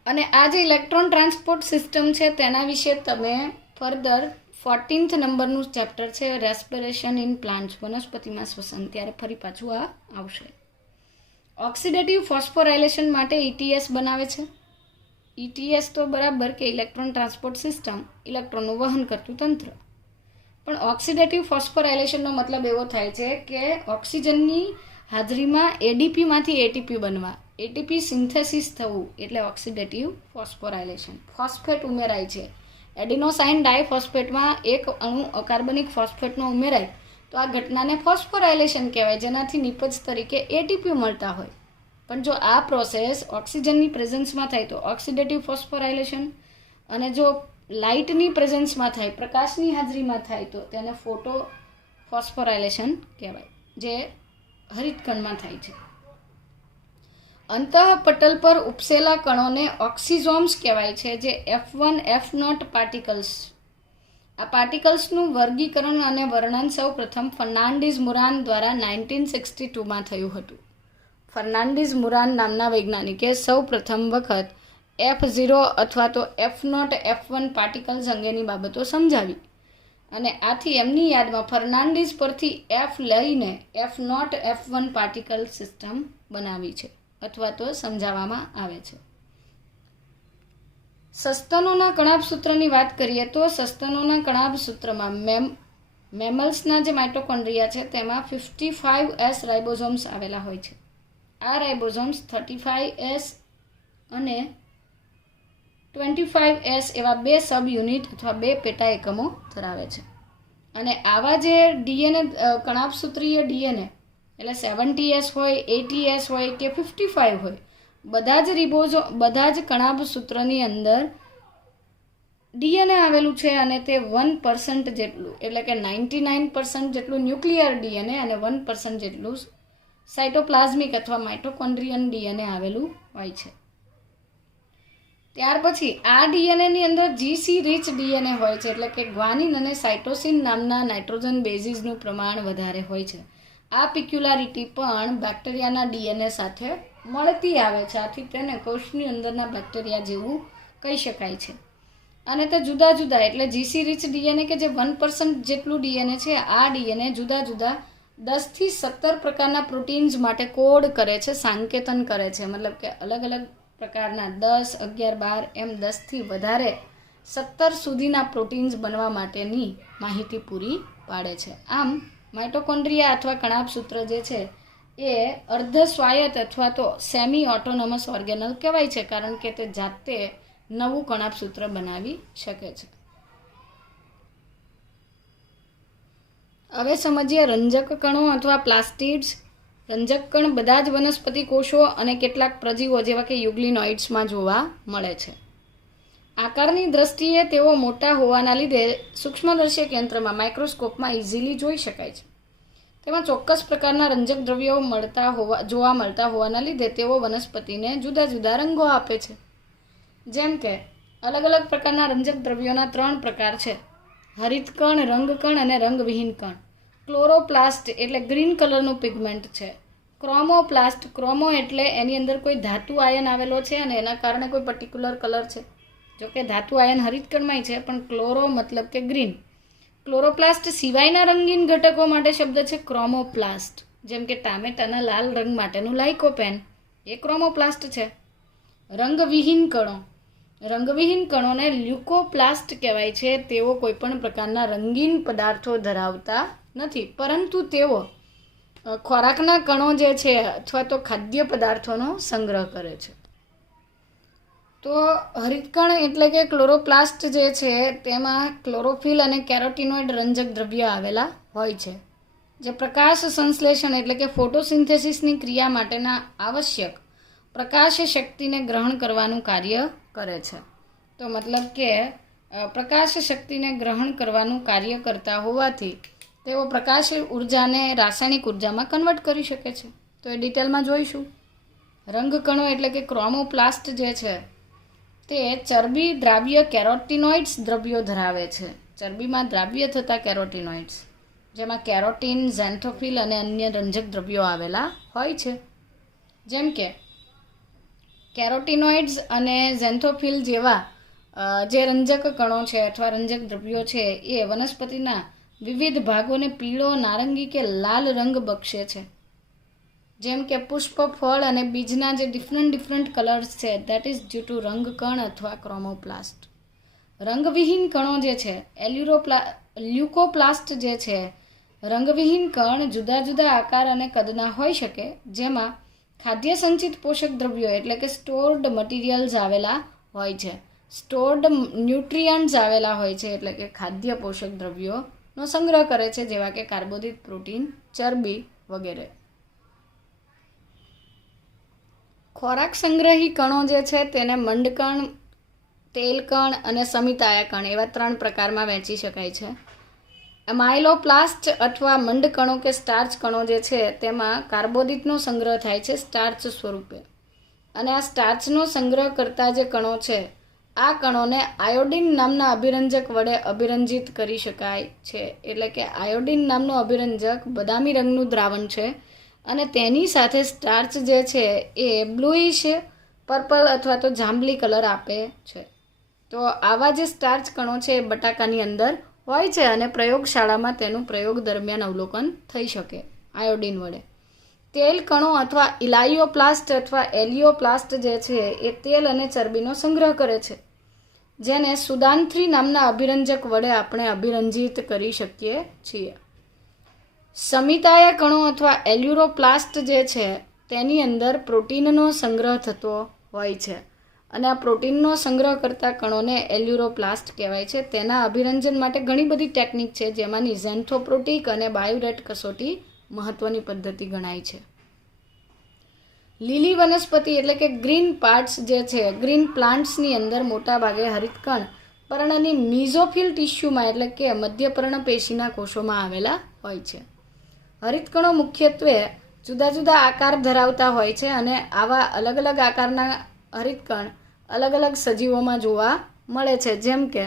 અને આ જે ઇલેક્ટ્રોન ટ્રાન્સપોર્ટ સિસ્ટમ છે તેના વિશે તમે ફર્ધર 14th નંબરનું ચેપ્ટર છે રેસ્પિરેશન ઇન પ્લાન્ટ્સ, વનસ્પતિમાં શ્વસન, ત્યારે ફરી પાછું આ આવશે. ઓક્સિડેટિવ ફોસ્ફોરાયલેશન માટે ઇટીએસ બનાવે છે. ઇટીએસ તો બરાબર કે ઇલેક્ટ્રોન ટ્રાન્સપોર્ટ સિસ્ટમ, ઇલેક્ટ્રોનનું વહન કરતું તંત્ર. પણ ઓક્સિડેટિવ ફોસ્ફોરાયલેશનનો મતલબ એવો થાય છે કે ઓક્સિજનની હાજરીમાં એડીપીમાંથી એટીપી બનવા, એટીપી સિન્થેસિસ થવું, એટલે ઓક્સિડેટિવ ફોસ્ફોરાયલેશન. ફોસ્ફેટ ઉમેરાય છે, એડિનોસાઇન ડાયફોસ્ફેટમાં એક અણુ અકાર્બનિક ફોસ્ફેટનો ઉમેરાય તો આ ઘટનાને ફોસ્ફોરાયલેશન કહેવાય, જેનાથી નિપજ તરીકે એટીપી મળતા હોય. પણ જો આ પ્રોસેસ ઓક્સિજનની પ્રેઝન્સમાં થાય તો ઓક્સિડેટિવ ફોસ્ફોરાયલેશન, અને જો લાઇટની પ્રેઝન્સમાં થાય, પ્રકાશની હાજરીમાં થાય તો તેને ફોટો ફોસ્ફોરાયલેશન કહેવાય, જે હરિતકણમાં થાય છે. અંતઃપટલ પર ઉપસેલા કણોને ઓક્સિઝોમ્સ કહેવાય છે, જે F1 F0 પાર્ટિકલ્સ. આ પાર્ટિકલ્સનું વર્ગીકરણ અને વર્ણન સૌ પ્રથમ ફર્નાન્ડીઝ મુરાન દ્વારા 1962માં થયું હતું. ફર્નાન્ડીઝ મુરાન નામના વૈજ્ઞાનિકે સૌ પ્રથમ વખત F0 અથવા તો F0 F1 પાર્ટિકલ્સ અંગેની બાબતો સમજાવી અને આથી એમની યાદમાં ફર્નાન્ડીઝ પરથી F લઈને F0 F1 પાર્ટિકલ સિસ્ટમ બનાવી છે અથવા તો સમજાવવામાં આવે છે. સસ્તનોના કણાભ સૂત્રની વાત કરીએ તો સસ્તનોના કણાભ સૂત્રમાં મેમલ્સના જે માઇટોકોન્ડ્રિયા છે તેમાં 55S રાઇબોઝોમ્સ આવેલા હોય છે. આ રાઇબોઝોમ્સ 35S અને 25S એવા બે સબ યુનિટ અથવા બે પેટા એકમો ધરાવે છે. અને આવા જે ડીએનએ, કણાભ સૂત્રીય ડીએનએ, એટલે 70S હોય, 80S હોય કે 55 હોય, બધા જ કણાભ સૂત્રની અંદર ડીએનએ આવેલું છે અને તે 1% જેટલું, એટલે કે 99% જેટલું ન્યુક્લિયર ડીએનએ અને 1% જેટલું સાઇટોપ્લાઝમિક અથવા માઇટોકોન્ડ્રિયન ડીએનએ આવેલું હોય છે. ત્યાર પછી આ ડીએનએની અંદર જીસી રીચ ડીએનએ હોય છે, એટલે કે ગ્વાનિન અને સાઇટોસિન નામના નાઇટ્રોજન બેઝિસનું પ્રમાણ વધારે હોય છે. આ પિક્યુલારિટી પણ બેક્ટેરિયાના ડીએનએ સાથે મળતી આવે છે, આથી તેને કોષની અંદરના બેક્ટેરિયા જેવું કહી શકાય છે. અને તે જુદા જુદા, એટલે જીસી રીચ ડીએનએ કે જે 1% જેટલું ડીએનએ છે, આ ડીએનએ જુદા જુદા 10 થી 17 પ્રકારના પ્રોટીન્સ માટે કોડ કરે છે, સાંકેતન કરે છે. મતલબ કે અલગ અલગ પ્રકારના 10, 11, 12 એમ 10 થી વધારે 17 સુધીના પ્રોટીન્સ બનવા માટેની માહિતી પૂરી પાડે છે. આમ માઇટોકોન્ડ્રિયા અથવા કણાભ સૂત્ર જે છે એ અર્ધ સ્વાયત્ત અથવા તો સેમી ઓટોનોમસ ઓર્ગેનલ કહેવાય છે, કારણ કે તે જાતે નવું કણાભ સૂત્ર બનાવી શકે છે. હવે સમજીએ રંજક કણો અથવા પ્લાસ્ટિડ્સ. રંજક કણ બધા જ વનસ્પતિ કોષો અને કેટલાક પ્રજીવો જેવા કે યુગ્લિનોઇડ્સમાં જોવા મળે છે. આકારની દ્રષ્ટિએ તેઓ મોટા હોવાના લીધે સૂક્ષ્મદર્શક યંત્રમાં માઇક્રોસ્કોપમાં ઇઝીલી જોઈ શકાય છે. તેમાં ચોક્કસ પ્રકારના રંજક દ્રવ્યો જોવા મળતા હોવાના લીધે તેઓ વનસ્પતિને જુદા જુદા રંગો આપે છે. જેમ કે અલગ અલગ પ્રકારના રંજક દ્રવ્યોના 3 પ્રકાર છે: હરિતકણ, રંગકણ અને રંગવિહીન કણ. ક્લોરોપ્લાસ્ટ એટલે ગ્રીન કલરનું પિગમેન્ટ છે. ક્રોમોપ્લાસ્ટ, ક્રોમો એટલે એની અંદર કોઈ ધાતુ આયન આવેલો છે અને એના કારણે કોઈ પર્ટિક્યુલર કલર છે. જોકે ધાતુ આયન હરિતકણમાંય છે, પણ ક્લોરો મતલબ કે ગ્રીન. ક્લોરોપ્લાસ્ટ સિવાયના રંગીન ઘટકો માટે શબ્દ છે ક્રોમોપ્લાસ્ટ. જેમ કે ટામેટાના લાલ રંગ માટેનું લાઇકોપેન એ ક્રોમોપ્લાસ્ટ છે. રંગવિહીન કણો, રંગવિહીન કણોને લ્યુકોપ્લાસ્ટ કહેવાય છે. તેઓ કોઈપણ પ્રકારના રંગીન પદાર્થો ધરાવતા નથી, પરંતુ તેઓ ખોરાકના કણો જે છે અથવા તો ખાદ્ય પદાર્થોનો સંગ્રહ કરે છે. તો હરિતકણ એટલે કે ક્લોરોપ્લાસ્ટ જે છે તેમાં ક્લોરોફિલ અને કેરોટીનોઇડ રંજક દ્રવ્ય આવેલા હોય છે, જે પ્રકાશ સંશ્લેષણ એટલે કે ફોટોસિન્થેસિસની ક્રિયા માટેના આવશ્યક પ્રકાશ શક્તિને ગ્રહણ કરવાનું કાર્ય કરે છે. તો મતલબ કે પ્રકાશ શક્તિને ગ્રહણ કરવાનું કાર્ય કરતા હોવાથી તેઓ પ્રકાશ ઉર્જાને રાસાયણિક ઉર્જામાં કન્વર્ટ કરી શકે છે. તો એ ડિટેલમાં જોઈશું. રંગકણો એટલે કે ક્રોમોપ્લાસ્ટ જે છે તે ચરબી દ્રાવ્ય કેરોટીનોઇડ્સ દ્રવ્યો ધરાવે છે. ચરબીમાં દ્રાવ્ય થતા કેરોટીનોઇડ્સ, જેમાં કેરોટીન, ઝેન્થોફિલ અને અન્ય રંજક દ્રવ્યો આવેલા હોય છે. જેમ કે કેરોટીનોઇડ્સ અને ઝેન્થોફિલ જેવા જે રંજક કણો છે અથવા રંજક દ્રવ્યો છે એ વનસ્પતિના વિવિધ ભાગોને પીળો, નારંગી કે લાલ રંગ બક્ષે છે. જેમ કે પુષ્પ, ફળ અને બીજના જે ડિફરન્ટ કલર્સ છે, દેટ ઇઝ ડ્યુ ટુ રંગકણ અથવા ક્રોમોપ્લાસ્ટ. રંગવિહીન કણો જે છે લ્યુકોપ્લાસ્ટ જે છે, રંગવિહીન કણ જુદા જુદા આકાર અને કદના હોઈ શકે, જેમાં ખાદ્ય સંચિત પોષક દ્રવ્યો એટલે કે સ્ટોર્ડ મટીરિયલ્સ આવેલા હોય છે. સ્ટોર્ડ ન્યુટ્રિયન્ટ્સ આવેલા હોય છે, એટલે કે ખાદ્ય પોષક દ્રવ્યોનો સંગ્રહ કરે છે, જેવા કે કાર્બોદિત, પ્રોટીન, ચરબી વગેરે. ખોરાક સંગ્રહી કણો જે છે તેને મંડકણ, તેલકણ અને સમિતાયા કણ એવા 3 પ્રકારમાં વહેંચી શકાય છે. માઇલોપ્લાસ્ટ અથવા મંડકણો કે સ્ટાર્ચ કણો જે છે તેમાં કાર્બોદિતનો સંગ્રહ થાય છે સ્ટાર્ચ સ્વરૂપે, અને આ સ્ટાર્ચનો સંગ્રહ કરતા જે કણો છે આ કણોને આયોડિન નામના અભિરંજક વડે અભિરંજિત કરી શકાય છે. એટલે કે આયોડિન નામનું અભિરંજક બદામી રંગનું દ્રાવણ છે અને તેની સાથે સ્ટાર્ચ જે છે એ બ્લુઇશ, પર્પલ અથવા તો જાંબલી કલર આપે છે. તો આવા જે સ્ટાર્ચ કણો છે એ બટાકાની અંદર હોય છે અને પ્રયોગશાળામાં તેનું પ્રયોગ દરમિયાન અવલોકન થઈ શકે આયોડિન વડે. તેલ કણો અથવા ઇલાયોપ્લાસ્ટ અથવા એલિયોપ્લાસ્ટ જે છે એ તેલ અને ચરબીનો સંગ્રહ કરે છે, જેને સુદાન્થ્રી નામના અભિરંજક વડે આપણે અભિરંજિત કરી શકીએ છીએ. સમિતાયા કણો અથવા એલ્યુરોપ્લાસ્ટ જે છે તેની અંદર પ્રોટીનનો સંગ્રહ થતો હોય છે અને આ પ્રોટીનનો સંગ્રહ કરતા કણોને એલ્યુરોપ્લાસ્ટ કહેવાય છે. તેના અભિરંજન માટે ઘણી બધી ટેકનિક છે, જેમાંની ઝેન્થોપ્રોટિક અને બાયોરેટ કસોટી મહત્વની પદ્ધતિ ગણાય છે. લીલી વનસ્પતિ એટલે કે ગ્રીન પાર્ટ્સ જે છે, ગ્રીન પ્લાન્ટ્સની અંદર મોટા ભાગે હરિતકણ પર્ણની મીઝોફિલ ટિશ્યુમાં એટલે કે મધ્યપર્ણ પેશીના કોષોમાં આવેલા હોય છે. હરિતકણો મુખ્યત્વે જુદા જુદા આકાર ધરાવતા હોય છે અને આવા અલગ અલગ આકારના હરિતકણ અલગ અલગ સજીવોમાં જોવા મળે છે. જેમ કે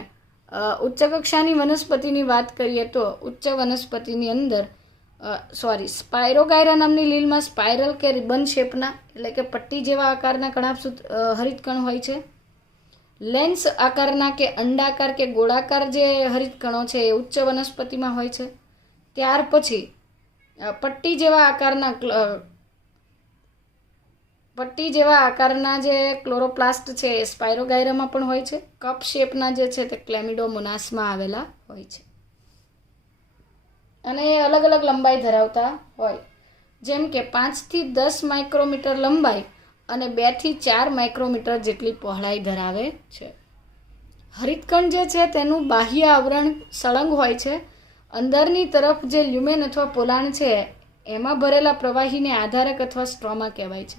ઉચ્ચ કક્ષાની વનસ્પતિની વાત કરીએ તો ઉચ્ચ વનસ્પતિની અંદર સ્પાયરોગાયરા નામની લીલમાં સ્પાઇરલ કે રિબન શેપના એટલે કે પટ્ટી જેવા આકારના કણાભસૂત્ર હરિતકણ હોય છે. લેન્સ આકારના કે અંડાકાર કે ગોળાકાર જે હરિતકણો છે એ ઉચ્ચ વનસ્પતિમાં હોય છે. ત્યાર પછી પટ્ટી જેવા આકારના જે ક્લોરોપ્લાસ્ટ છે એ સ્પાયરોગાયરામાં પણ હોય છે. કપ શેપના જે છે તે ક્લેમિડોમોનાસમાં આવેલા હોય છે અને એ અલગ અલગ લંબાઈ ધરાવતા હોય, જેમ કે 5 થી 10 માઇક્રોમીટર લંબાઈ અને 2 થી 4 માઇક્રોમીટર જેટલી પહોળાઈ ધરાવે છે. હરિતકણ જે છે તેનું બાહ્ય આવરણ સળંગ હોય છે. અંદરની તરફ જે લ્યુમેન અથવા પોલાણ છે એમાં ભરેલા પ્રવાહીને આધારક અથવા સ્ટ્રોમા કહેવાય છે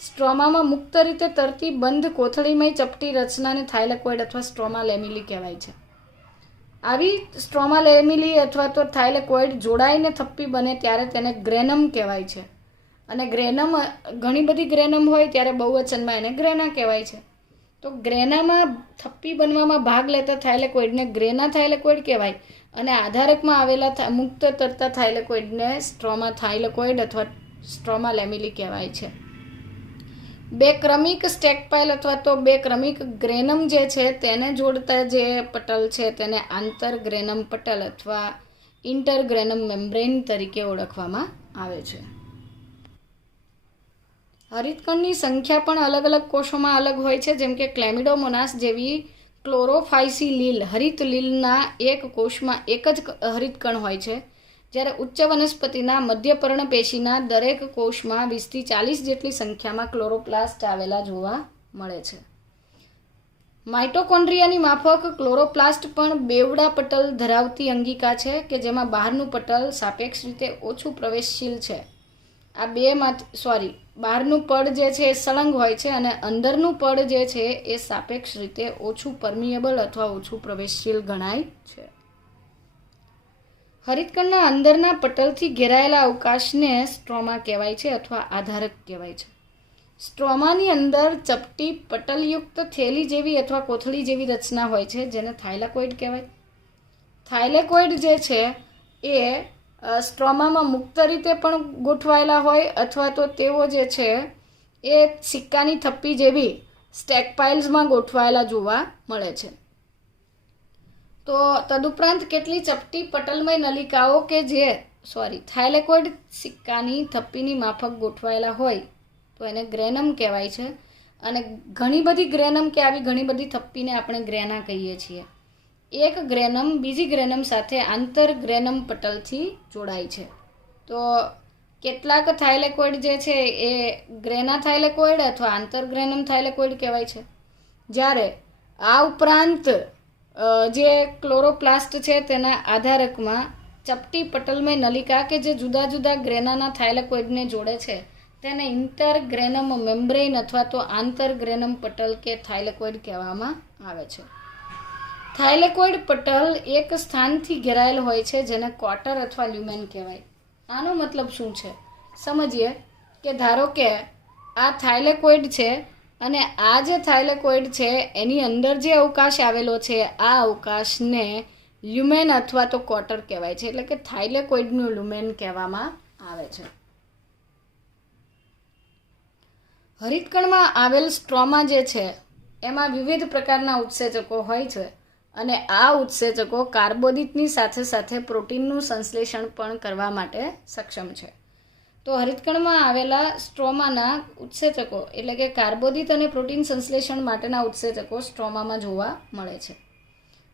સ્ટ્રોમામાં મુક્ત રીતે તરતી બંધ કોથળીમય ચપટી રચનાને થાઇલેકોઇડ અથવા સ્ટ્રોમા લેમિલી કહેવાય છે. આવી સ્ટ્રોમા લેમિલી અથવા તો થાઇલેકોઇડ જોડાઈને થપ્પી બને ત્યારે તેને ગ્રેનમ કહેવાય છે. અને ગ્રેનમ ઘણી બધી ગ્રેનમ હોય ત્યારે બહુવચનમાં એને ગ્રેના કહેવાય છે. તો ગ્રેનામાં થપ્પી બનવામાં ભાગ લેતા થાઇલેકોઇડને ગ્રેના થાઇલેકોઇડ કહેવાય અને આધારકમાં આવેલા મુક્ત તરતા થાઇલેકોઇડને સ્ટ્રોમા થાઇલેકોઇડ અથવા સ્ટ્રોમા લેમિલી કહેવાય છે. બે ક્રમિક સ્ટેક પાઇલ અથવા તો બે ક્રમિક ગ્રેનમ જે છે તેને જોડતા જે પટલ છે તેને આંતરગ્રેનમ પટલ અથવા ઇન્ટરગ્રેનમ મેમ્બ્રેન તરીકે ઓળખવામાં આવે છે. હરિતકણની સંખ્યા પણ અલગ અલગ કોષોમાં અલગ હોય છે. જેમ કે ક્લેમિડોમોનાસ જેવી ક્લોરોફાઇસિલીલ હરિત લીલના એક કોષમાં એક જ હરિતકણ હોય છે, જ્યારે ઉચ્ચ વનસ્પતિના મધ્યપર્ણ પેશીના દરેક કોષમાં 20થી 40 જેટલી સંખ્યામાં ક્લોરોપ્લાસ્ટ આવેલા જોવા મળે છે. માઇટોકોન્ડ્રિયાની માફક ક્લોરોપ્લાસ્ટ પણ બેવડા પટલ ધરાવતી અંગિકા છે કે જેમાં બહારનું પટલ સાપેક્ષ રીતે ઓછું પ્રવેશશીલ છે. બહારનું પડ જે છે એ સળંગ હોય છે અને અંદરનું પડ જે છે એ સાપેક્ષ રીતે ઓછું પરમિએબલ અથવા ઓછું પ્રવેશશીલ ગણાય છે. હરિતકણના અંદરના પટલથી ઘેરાયેલા અવકાશને સ્ટ્રોમા કહેવાય છે અથવા આધારક કહેવાય છે. સ્ટ્રોમાની અંદર ચપટી પટલયુક્ત થેલી જેવી અથવા કોથળી જેવી રચના હોય છે જેને થાઇલેકોઇડ કહેવાય. થાઇલેકોઇડ જે છે એ સ્ટ્રોમામાં મુક્ત રીતે પણ ગોઠવાયેલા હોય અથવા તો તેઓ જે છે એ સિક્કાની થપ્પી જેવી સ્ટેક પાઇલ્સમાં ગોઠવાયેલા જોવા મળે છે. તો તદુપરાંત કેટલી ચપટી પટલમય નલિકાઓ કે જે થાઇલેકોઇડ સિક્કાની થપ્પીની માફક ગોઠવાયેલા હોય તો એને ગ્રેનમ કહેવાય છે. અને ઘણી બધી ગ્રેનમ કે આવી ઘણી બધી થપ્પીને આપણે ગ્રેના કહીએ છીએ. એક ગ્રેનમ બીજી ગ્રેનમ સાથે આંતરગ્રેનમ પટલથી જોડાય છે. તો કેટલાક થાઇલેકોઇડ જે છે એ ગ્રેના થાઇલેકોઇડ અથવા આંતરગ્રેનમ થાઇલેકોઇડ કહેવાય છે, જ્યારે આ ઉપરાંત જે ક્લોરોપ્લાસ્ટ છે તેના આધારકમાં ચપટી પટલમય નલિકા કે જે જુદા જુદા ગ્રેનાના થાઇલેકોઇડને જોડે છે તેને ઇન્ટરગ્રેનમ મેમ્બ્રેન અથવા તો આંતરગ્રેનમ પટલ કે થાઇલેકોઇડ કહેવામાં આવે છે. થાઇલેકોઇડ પટલ એક સ્થાનથી ઘેરાયેલ હોય છે જેને ક્વાર્ટર અથવા લ્યુમેન કહેવાય. આનો મતલબ શું છે સમજીએ કે ધારો કે આ થાઇલેકોઇડ છે અને આ જે થાઇલેકોઇડ છે એની અંદર જે અવકાશ આવેલો છે આ અવકાશને લ્યુમેન અથવા તો ક્વાર્ટર કહેવાય છે. એટલે કે થાઇલેકોઇડનું લ્યુમેન કહેવામાં આવે છે. હરિતકણમાં આવેલ સ્ટ્રોમા જે છે એમાં વિવિધ પ્રકારના ઉત્સેચકો હોય છે અને આ ઉત્સેચકો કાર્બોદિતની સાથે સાથે પ્રોટીનનું સંશ્લેષણ પણ કરવા માટે સક્ષમ છે. તો હરિતકણમાં આવેલા સ્ટ્રોમાના ઉત્સેચકો એટલે કે કાર્બોદિત અને પ્રોટીન સંશ્લેષણ માટેના ઉત્સેચકો સ્ટ્રોમામાં જોવા મળે છે.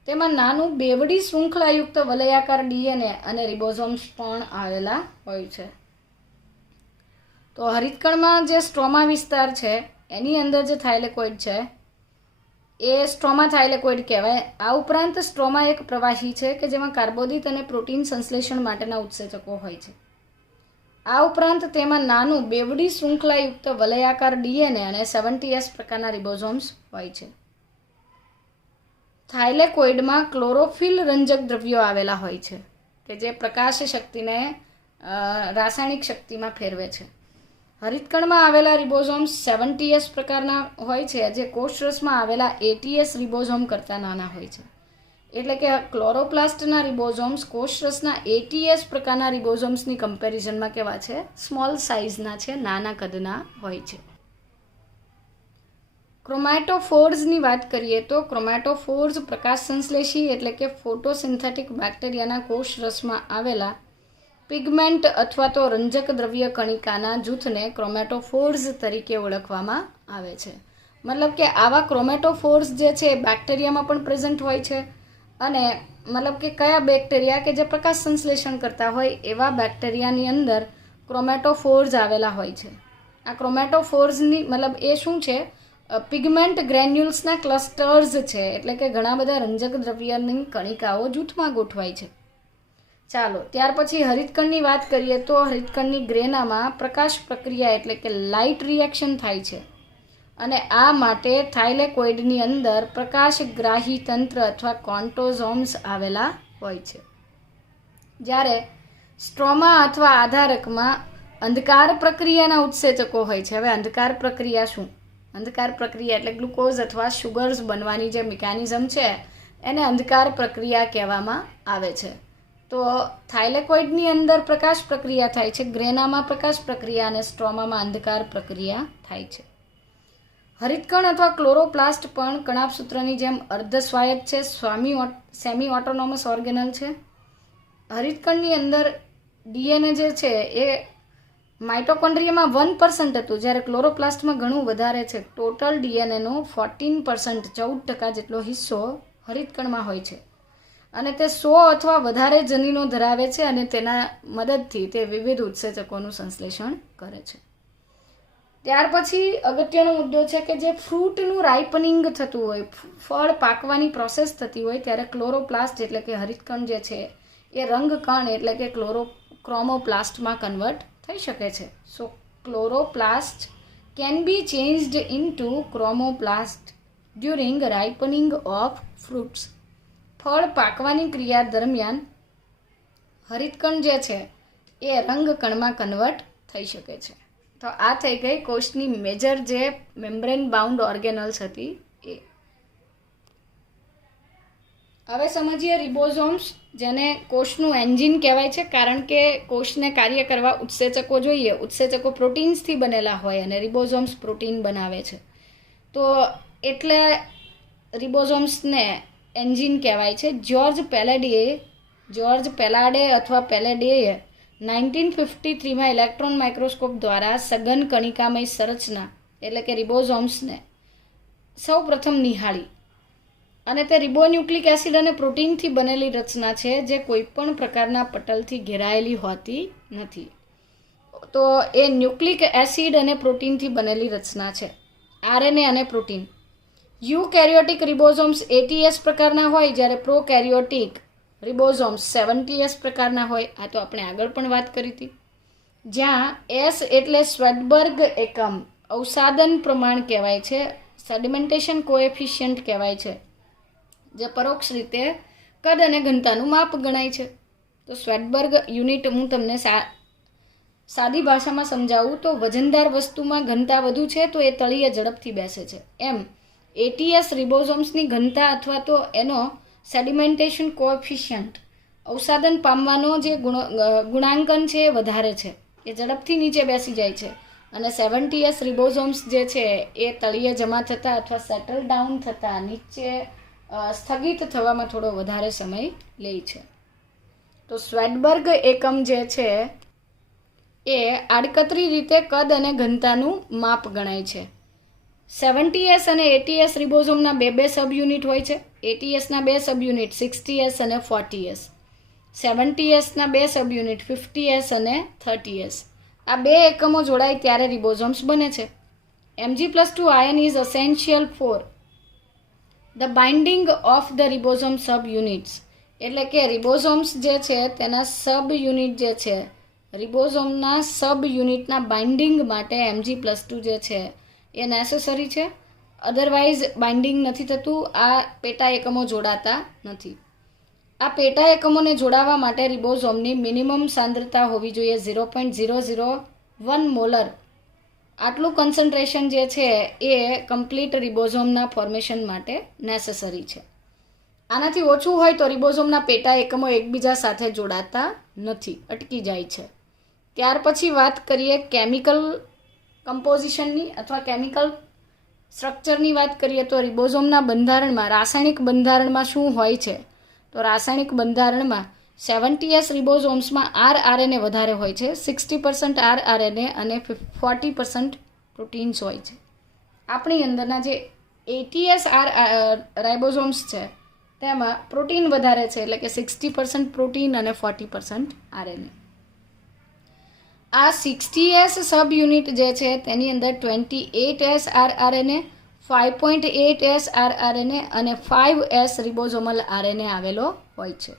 તેમાં નાનું બેવડી શૃંખલાયુક્ત વલયાકાર ડીએનએ અને રિબોઝોમ્સ પણ આવેલા હોય છે. તો હરિતકણમાં જે સ્ટ્રોમા વિસ્તાર છે એની અંદર જે થાઇલેકોઇડ છે એ સ્ટ્રોમા થાઇલેકોઇડ કહેવાય. આ ઉપરાંત સ્ટ્રોમા એક પ્રવાહી છે કે જેમાં કાર્બોદિત અને પ્રોટીન સંશ્લેષણ માટેના ઉત્સેચકો હોય છે. આ ઉપરાંત તેમાં નાનું બેવડી શૃંખલાયુક્ત વલયાકાર ડીએનએ અને 70S પ્રકારના રિબોઝોમ્સ હોય છે. થાઇલેકોઇડમાં ક્લોરોફિલ રંજક દ્રવ્યો આવેલા હોય છે કે જે પ્રકાશ શક્તિને રાસાયણિક શક્તિમાં ફેરવે છે. હરિતકણમાં આવેલા રિબોઝોમ્સ 70S પ્રકારના હોય છે જે કોષરસમાં આવેલા 80S રિબોઝોમ કરતાં નાના હોય છે. એટલે કે ક્લોરોપ્લાસ્ટના રિબોઝોમ્સ કોષરસના 80S પ્રકારના રિબોઝોમ્સની કમ્પેરિઝનમાં કેવા છે? સ્મોલ સાઇઝના છે, નાના કદના હોય છે. ક્રોમેટોફોર્સની વાત કરીએ તો ક્રોમેટોફોર્સ પ્રકાશ સંશ્લેષી એટલે કે ફોટોસિન્થેટિક બેક્ટેરિયાના કોષરસમાં આવેલા પિગમેન્ટ અથવા તો રંજક દ્રવ્ય કણિકાના જૂથને ક્રોમેટોફોર્સ તરીકે ઓળખવામાં આવે છે. મતલબ કે આવા ક્રોમેટોફોર્સ જે છે બેક્ટેરિયામાં પણ પ્રેઝન્ટ હોય છે અને મતલબ કે કયા બેક્ટેરિયા કે જે પ્રકાશ સંશ્લેષણ કરતા હોય એવા બેક્ટેરિયાની અંદર ક્રોમેટોફોર્સ આવેલા હોય છે. આ ક્રોમેટોફોર્સની મતલબ એ શું છે? પિગમેન્ટ ગ્રેન્યુલ્સના ક્લસ્ટર્સ છે. એટલે કે ઘણા બધા રંજક દ્રવ્યની કણિકાઓ જૂથમાં ગોઠવાય છે. ચાલો ત્યાર પછી હરિતકણની વાત કરીએ તો હરિતકણની ગ્રેનામાં પ્રકાશ પ્રક્રિયા એટલે કે લાઇટ રિએક્શન થાય છે અને આ માટે થાઇલેકોઇડની અંદર પ્રકાશગ્રાહી તંત્ર અથવા કોન્ટોઝોમ્સ આવેલા હોય છે. જ્યારે સ્ટ્રોમા અથવા આધારકમાં અંધકાર પ્રક્રિયાના ઉત્સેચકો હોય છે. હવે અંધકાર પ્રક્રિયા શું? અંધકાર પ્રક્રિયા એટલે ગ્લુકોઝ અથવા શુગર્સ બનવાની જે મિકેનિઝમ છે એને અંધકાર પ્રક્રિયા કહેવામાં આવે છે. તો થાઇલેકોઇડની અંદર પ્રકાશ પ્રક્રિયા થાય છે, ગ્રેનામાં પ્રકાશ પ્રક્રિયા અને સ્ટ્રોમામાં અંધકાર પ્રક્રિયા થાય છે. હરિતકણ અથવા ક્લોરોપ્લાસ્ટ પણ કણાભસૂત્રની જેમ અર્ધસ્વાયત્ત છે, સેમી ઓટોનોમસ ઓર્ગેનલ છે. હરિતકણની અંદર ડીએનએ જે છે એ માઇટોકોન્ડ્રિયામાં 1% હતું, જ્યારે ક્લોરોપ્લાસ્ટમાં ઘણું વધારે છે. ટોટલ ડીએનએનો 14% 14% જેટલો હિસ્સો હરિતકણમાં હોય છે અને તે 100 અથવા વધારે જનીનો ધરાવે છે અને તેના મદદથી તે વિવિધ ઉત્સેચકોનું સંશ્લેષણ કરે છે. ત્યાર પછી અગત્યનો મુદ્દો છે કે જે ફ્રૂટનું રાઇપનિંગ થતું હોય, ફળ પાકવાની પ્રોસેસ થતી હોય ત્યારે ક્લોરોપ્લાસ્ટ એટલે કે હરિતકણ જે છે એ રંગકણ એટલે કે ક્રોમોપ્લાસ્ટમાં કન્વર્ટ થઈ શકે છે. So chloroplast can be changed into chromoplast during ripening of fruits. ફળ પાકવાની ક્રિયા દરમિયાન હરિતકણ જે છે એ રંગકણમાં કન્વર્ટ થઈ શકે છે. તો આ થઈ ગઈ કોષની મેજર જે મેમ્બ્રેન બાઉન્ડ ઓર્ગેનલ્સ હતી એ. હવે સમજીએ રિબોઝોમ્સ, જેને કોષનું એન્જિન કહેવાય છે, કારણ કે કોષને કાર્ય કરવા ઉત્સેચકો જોઈએ. ઉત્સેચકો પ્રોટીન્સથી બનેલા હોય અને રિબોઝોમ્સ પ્રોટીન બનાવે છે. તો એટલે રિબોઝોમ્સને એન્જિન કહેવાય છે. જ્યોર્જ પેલાડે અથવા પેલેડેએ 1953માં ઇલેક્ટ્રોન માઇક્રોસ્કોપ દ્વારા સઘન કણિકામય સંરચના એટલે કે રિબોઝોમ્સને સૌ પ્રથમ નિહાળી અને તે રિબોન્યુક્લિક એસિડ અને પ્રોટીનથી બનેલી રચના છે જે કોઈપણ પ્રકારના પટલથી ઘેરાયેલી હોતી નથી. તો એ ન્યુક્લિક એસિડ અને પ્રોટીનથી બનેલી રચના છે, આરએનએ અને પ્રોટીન. યુકેરિયોટિક રિબોઝોમ્સ 80S પ્રકારના હોય, જ્યારે પ્રોકેરિયોટિક રિબોઝોમ્સ 70S પ્રકારના હોય. આ તો આપણે આગળ પણ વાત કરી હતી. જ્યાં S એટલે સ્વેડબર્ગ એકમ, અવસાદન પ્રમાણ કહેવાય છે, સેડિમેન્ટેશન કોએફિશિયન્ટ કહેવાય છે, જે પરોક્ષ રીતે કદ અને ઘનતાનું માપ ગણાય છે. તો સ્વેડબર્ગ યુનિટ હું તમને સાદી ભાષામાં સમજાવું તો વજનદાર વસ્તુમાં ઘનતા વધુ છે તો એ તળિયે ઝડપથી બેસે છે. એમ 80S રિબોઝોમ્સની ઘનતા અથવા તો એનો સેડિમેન્ટેશન કોએફિશિયન્ટ, અવસાદન પામવાનો જે ગુણાંકન છે એ વધારે છે, એ ઝડપથી નીચે બેસી જાય છે. અને 70S રિબોઝોમ્સ જે છે એ તળિયે જમા થતાં અથવા સેટલ ડાઉન થતાં નીચે સ્થગિત થવામાં થોડો વધારે સમય લે છે. તો સ્વેડબર્ગ એકમ જે છે એ આડકતરી રીતે કદ અને ઘનતાનું માપ ગણાય છે. 70S અને 80S રિબોઝોમના બે સબ યુનિટ હોય છે. 80Sના 2 સબ યુનિટ 60S અને 40S. 70Sના 2 સબ યુનિટ 50S અને 30S. આ બે એકમો જોડાય ત્યારે રિબોઝોમ્સ બને છે. Mg+2 ion is essential for the binding of the ribosome sub units. એટલે કે રિબોઝોમ્સ જે છે તેના સબ યુનિટ જે છે, રિબોઝોમના સબ યુનિટના બાઇન્ડિંગ માટે Mg+2 જે છે એ નેસેસરી છે. અધરવાઇઝ બાઇન્ડિંગ નથી થતું, આ પેટા એકમો જોડાતા નથી. આ પેટા એકમોને જોડાવા માટે રિબોઝોમની મિનિમમ સાંદ્રતા હોવી જોઈએ 0.001 મોલર. આટલું કન્સન્ટ્રેશન જે છે એ કમ્પ્લીટ રિબોઝોમના ફોર્મેશન માટે નેસેસરી છે. આનાથી ઓછું હોય તો રિબોઝોમના પેટા એકમો એકબીજા સાથે જોડાતા નથી, અટકી જાય છે. ત્યાર પછી વાત કરીએ કેમિકલ કમ્પોઝિશનની અથવા કેમિકલ સ્ટ્રક્ચરની વાત કરીએ તો રિબોઝોમના બંધારણમાં, રાસાયણિક બંધારણમાં શું હોય છે? તો રાસાયણિક બંધારણમાં 70S રિબોઝોમ્સમાં RNA વધારે હોય છે, 60% RNA અને 40% પ્રોટીન્સ હોય છે. આપણી અંદરના જે 80S રાઇબોઝોમ્સ છે તેમાં પ્રોટીન વધારે છે, એટલે કે 60% પ્રોટીન અને 40% RNA. આ 60S સબ યુનિટ જે છે તેની અંદર 28S RNA, 5.8S RNA અને 5S રિબોઝોમલ RNA આવેલો હોય છે.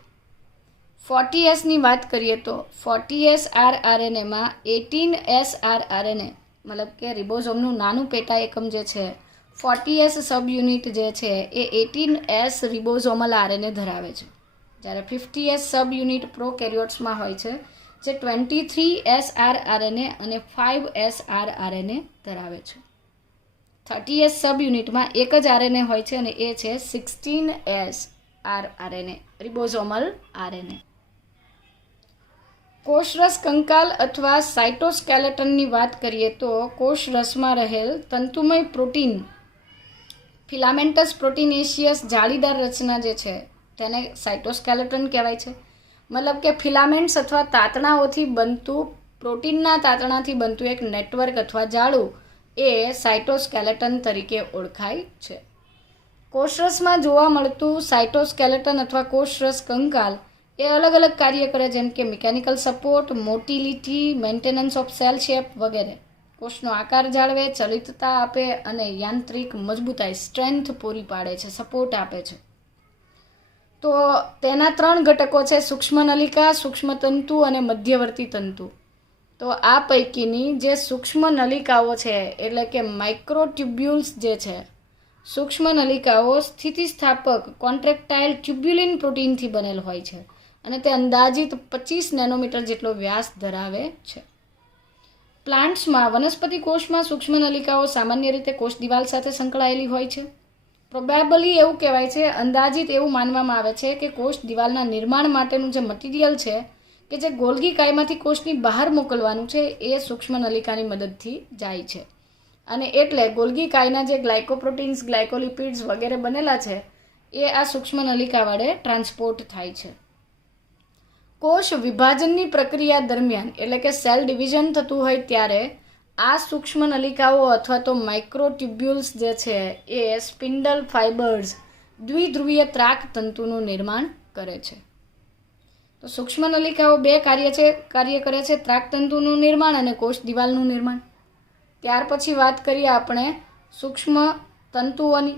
40S ની વાત કરીએ તો 40S rRNAમાં 18S rRNA મતલબ કે રિબોઝોમનું નાનું પેટા એકમ જે છે 40S સબ યુનિટ જે છે એ 18S રિબોઝોમલ આરએનએ ધરાવે છે, જ્યારે 50S સબ યુનિટ પ્રોકેરિયોટ્સમાં હોય છે જે 23S rRNA અને 5S rRNA ધરાવે છે. 30S સબ યુનિટમાં એક જ આરએનએ હોય છે અને એ છે 16S rRNA રિબોઝોમલ આરએનએ. કોષરસ કંકાલ અથવા સાઇટોસ્કેલેટનની વાત કરીએ તો કોષરસમાં રહેલ તંતુમય પ્રોટીન ફિલામેન્ટસ પ્રોટીનેશિયસ જાળીદાર રચના જે છે તેને સાઇટોસ્કેલેટન કહેવાય છે. મતલબ કે ફિલામેન્ટ્સ અથવા તાતણાઓથી બનતું પ્રોટીનના તાતણાથી બનતું એક નેટવર્ક અથવા જાળું એ સાઇટોસ્કેલેટન તરીકે ઓળખાય છે. કોષરસમાં જોવા મળતું સાઇટોસ્કેલેટન અથવા કોષરસ કંકાલ એ અલગ અલગ કાર્ય કરે, જેમ કે mechanical support, motility, maintenance of cell shape વગેરે. કોષનો આકાર જાળવે, ચલિતતા આપે અને યાંત્રિક મજબૂતાઈ સ્ટ્રેન્થ પૂરી પાડે છે, સપોર્ટ આપે છે. તો તેના 3 ઘટકો છે: સૂક્ષ્મ નલિકા, સૂક્ષ્મ તંતુ અને મધ્યવર્તી તંતુ. તો આ પૈકીની જે સૂક્ષ્મ નલિકાઓ છે એટલે કે માઇક્રોટ્યુબ્યુલ્સ જે છે, સૂક્ષ્મ નલિકાઓ સ્થિતિસ્થાપક કોન્ટ્રેક્ટાઇલ ટ્યુબ્યુલિન પ્રોટીનથી બનેલ હોય છે અને તે અંદાજિત 25 નેનોમીટર જેટલો વ્યાસ ધરાવે છે. પ્લાન્ટ્સમાં વનસ્પતિ કોષમાં સૂક્ષ્મ નલિકાઓ સામાન્ય રીતે કોષ દિવાલ સાથે સંકળાયેલી હોય છે. પ્રોબેબલી એવું કહેવાય છે, અંદાજિત એવું માનવામાં આવે છે કે કોષ દિવાલના નિર્માણ માટેનું જે મટીરિયલ છે કે જે ગોલ્ગી કાયમાંથી કોષની બહાર મોકલવાનું છે એ સૂક્ષ્મ નલિકાની મદદથી જાય છે. અને એટલે ગોલ્ગી કાયના જે ગ્લાયકોપ્રોટીન્સ, ગ્લાયકોલિપિડ્સ વગેરે બનેલા છે એ આ સૂક્ષ્મ નલિકા વડે ટ્રાન્સપોર્ટ થાય છે. કોષ વિભાજનની પ્રક્રિયા દરમિયાન એટલે કે સેલ ડિવિઝન થતું હોય ત્યારે આ સૂક્ષ્મ નલિકાઓ અથવા તો માઇક્રોટ્યુબ્યુલ્સ જે છે એ સ્પિન્ડલ ફાઇબર્સ દ્વિધ્રુવીય ત્રાક તંતુનું નિર્માણ કરે છે. તો સૂક્ષ્મ નલિકાઓ 2 કાર્ય કરે છે: ત્રાક તંતુનું નિર્માણ અને કોષ દિવાલનું નિર્માણ. ત્યાર પછી વાત કરીએ આપણે સૂક્ષ્મ તંતુઓની,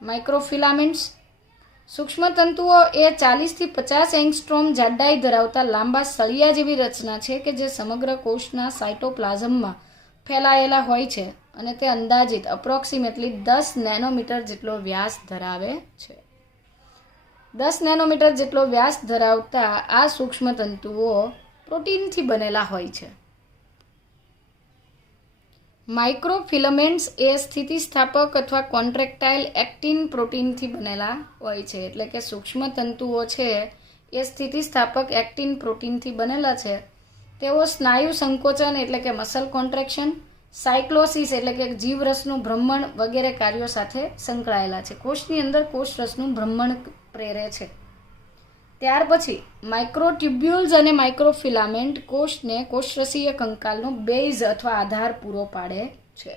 માઇક્રોફિલામેન્ટ્સ. સૂક્ષ્મ તંતુઓ એ 40થી 50 એંગસ્ટ્રોમ જાડાઈ ધરાવતા લાંબા સળિયા જેવી રચના છે કે જે સમગ્ર કોષના સાઇટોપ્લાઝમમાં ફેલાયેલા હોય છે અને તે અંદાજિત અપ્રોક્સિમેટલી 10 નેનોમીટર જેટલો વ્યાસ ધરાવે છે. 10 નેનોમીટર જેટલો વ્યાસ ધરાવતા આ સૂક્ષ્મ તંતુઓ પ્રોટીનથી બનેલા હોય છે. માઇક્રોફિલામેન્ટ્સ એ સ્થિતિસ્થાપક અથવા કોન્ટ્રેક્ટાઇલ એક્ટિન પ્રોટીનથી બનેલા હોય છે. એટલે કે સૂક્ષ્મ તંતુઓ છે એ સ્થિતિસ્થાપક એક્ટિન પ્રોટીનથી બનેલા છે. તેઓ સ્નાયુ સંકોચન એટલે કે મસલ કોન્ટ્રેક્શન, સાયક્લોસિસ એટલે કે જીવરસનું ભ્રમણ વગેરે કાર્યો સાથે સંકળાયેલા છે. કોષની અંદર કોષરસનું ભ્રમણ પ્રેરે છે. ત્યાર પછી માઇક્રોટ્યુબ્યુલ્સ અને માઇક્રોફિલામેન્ટ કોષને કોષરસીય કંકાલનો બેઝ અથવા આધાર પૂરો પાડે છે.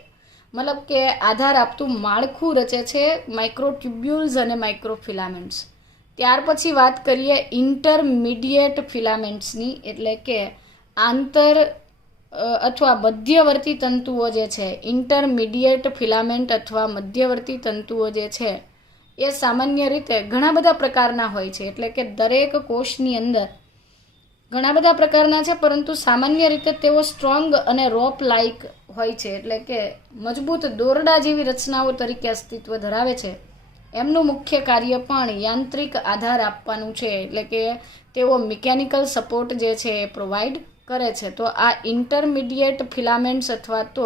મતલબ કે આધાર આપતું માળખું રચે છે માઇક્રોટ્યુબ્યુલ્સ અને માઇક્રોફિલામેન્ટ્સ. ત્યાર પછી વાત કરીએ ઇન્ટરમીડિયેટ ફિલામેન્ટ્સની, એટલે કે આંતર અથવા મધ્યવર્તી તંતુઓ જે છે. ઇન્ટરમીડિયેટ ફિલામેન્ટ અથવા મધ્યવર્તી તંતુઓ જે છે એ સામાન્ય રીતે ઘણા બધા પ્રકારના હોય છે. એટલે કે દરેક કોષની અંદર ઘણા બધા પ્રકારના છે, પરંતુ સામાન્ય રીતે તેઓ સ્ટ્રોંગ અને રોપ લાઇક હોય છે. એટલે કે મજબૂત દોરડા જેવી રચનાઓ તરીકે અસ્તિત્વ ધરાવે છે. એમનું મુખ્ય કાર્ય પણ યાંત્રિક આધાર આપવાનું છે. એટલે કે તેઓ મિકેનિકલ સપોર્ટ જે છે એ પ્રોવાઈડ કરે છે. તો આ ઇન્ટરમીડિયેટ ફિલામેન્ટ્સ અથવા તો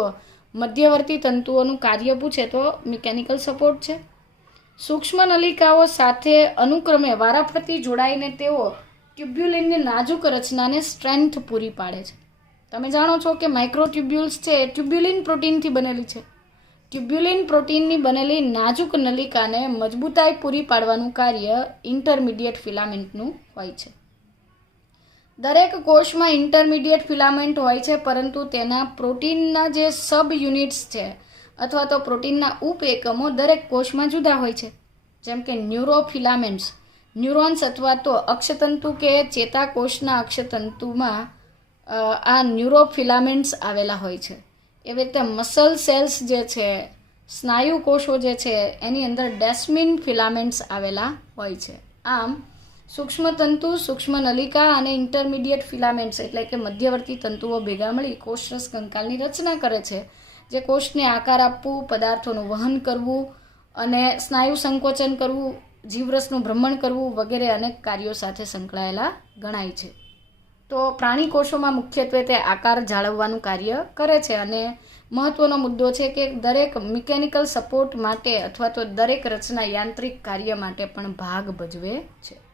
મધ્યવર્તી તંતુઓનું કાર્ય પૂછે તો મિકેનિકલ સપોર્ટ છે. સૂક્ષ્મ નલિકાઓ સાથે અનુક્રમે વારાફરતી જોડાઈને તેઓ ટ્યુબ્યુલિનની નાજુક રચનાને સ્ટ્રેન્થ પૂરી પાડે છે. તમે જાણો છો કે માઇક્રોટ્યુબ્યુલ્સ છે એ ટ્યુબ્યુલિન પ્રોટીનથી બનેલી છે. ટ્યુબ્યુલિન પ્રોટીનની બનેલી નાજુક નલિકાને મજબૂતાઈ પૂરી પાડવાનું કાર્ય ઇન્ટરમીડિયેટ ફિલામેન્ટનું હોય છે. દરેક કોષમાં ઇન્ટરમીડિયેટ ફિલામેન્ટ હોય છે, પરંતુ તેના પ્રોટીનના જે સબ યુનિટ્સ છે અથવા તો પ્રોટીનના ઉપએકમો દરેક કોષમાં જુદા હોય છે. જેમ કે ન્યુરોફિલામેન્ટ્સ, ન્યુરોન્સ અથવા તો અક્ષતંતુ કે ચેતાકોષના અક્ષતંતુમાં આ ન્યુરોફિલામેન્ટ્સ આવેલા હોય છે. એવી રીતે મસલ સેલ્સ જે છે, સ્નાયુ કોષો જે છે એની અંદર ડેસ્મિન ફિલામેન્ટ્સ આવેલા હોય છે. આમ સૂક્ષ્મ તંતુ, સૂક્ષ્મ નલિકા અને ઇન્ટરમીડિયેટ ફિલામેન્ટ્સ એટલે કે મધ્યવર્તી તંતુઓ ભેગા મળી કોષરસ કંકાલની રચના કરે છે, જે કોષને આકાર આપવું, પદાર્થોનું વહન કરવું અને સ્નાયુ સંકોચન કરવું, જીવરસનું ભ્રમણ કરવું વગેરે અનેક કાર્યો સાથે સંકળાયેલા ગણાય છે. તો પ્રાણી કોષોમાં મુખ્યત્વે તે આકાર જાળવવાનું કાર્ય કરે છે અને મહત્વનો મુદ્દો છે કે દરેક મિકેનિકલ સપોર્ટ માટે અથવા તો દરેક રચના યાંત્રિક કાર્ય માટે પણ ભાગ ભજવે છે.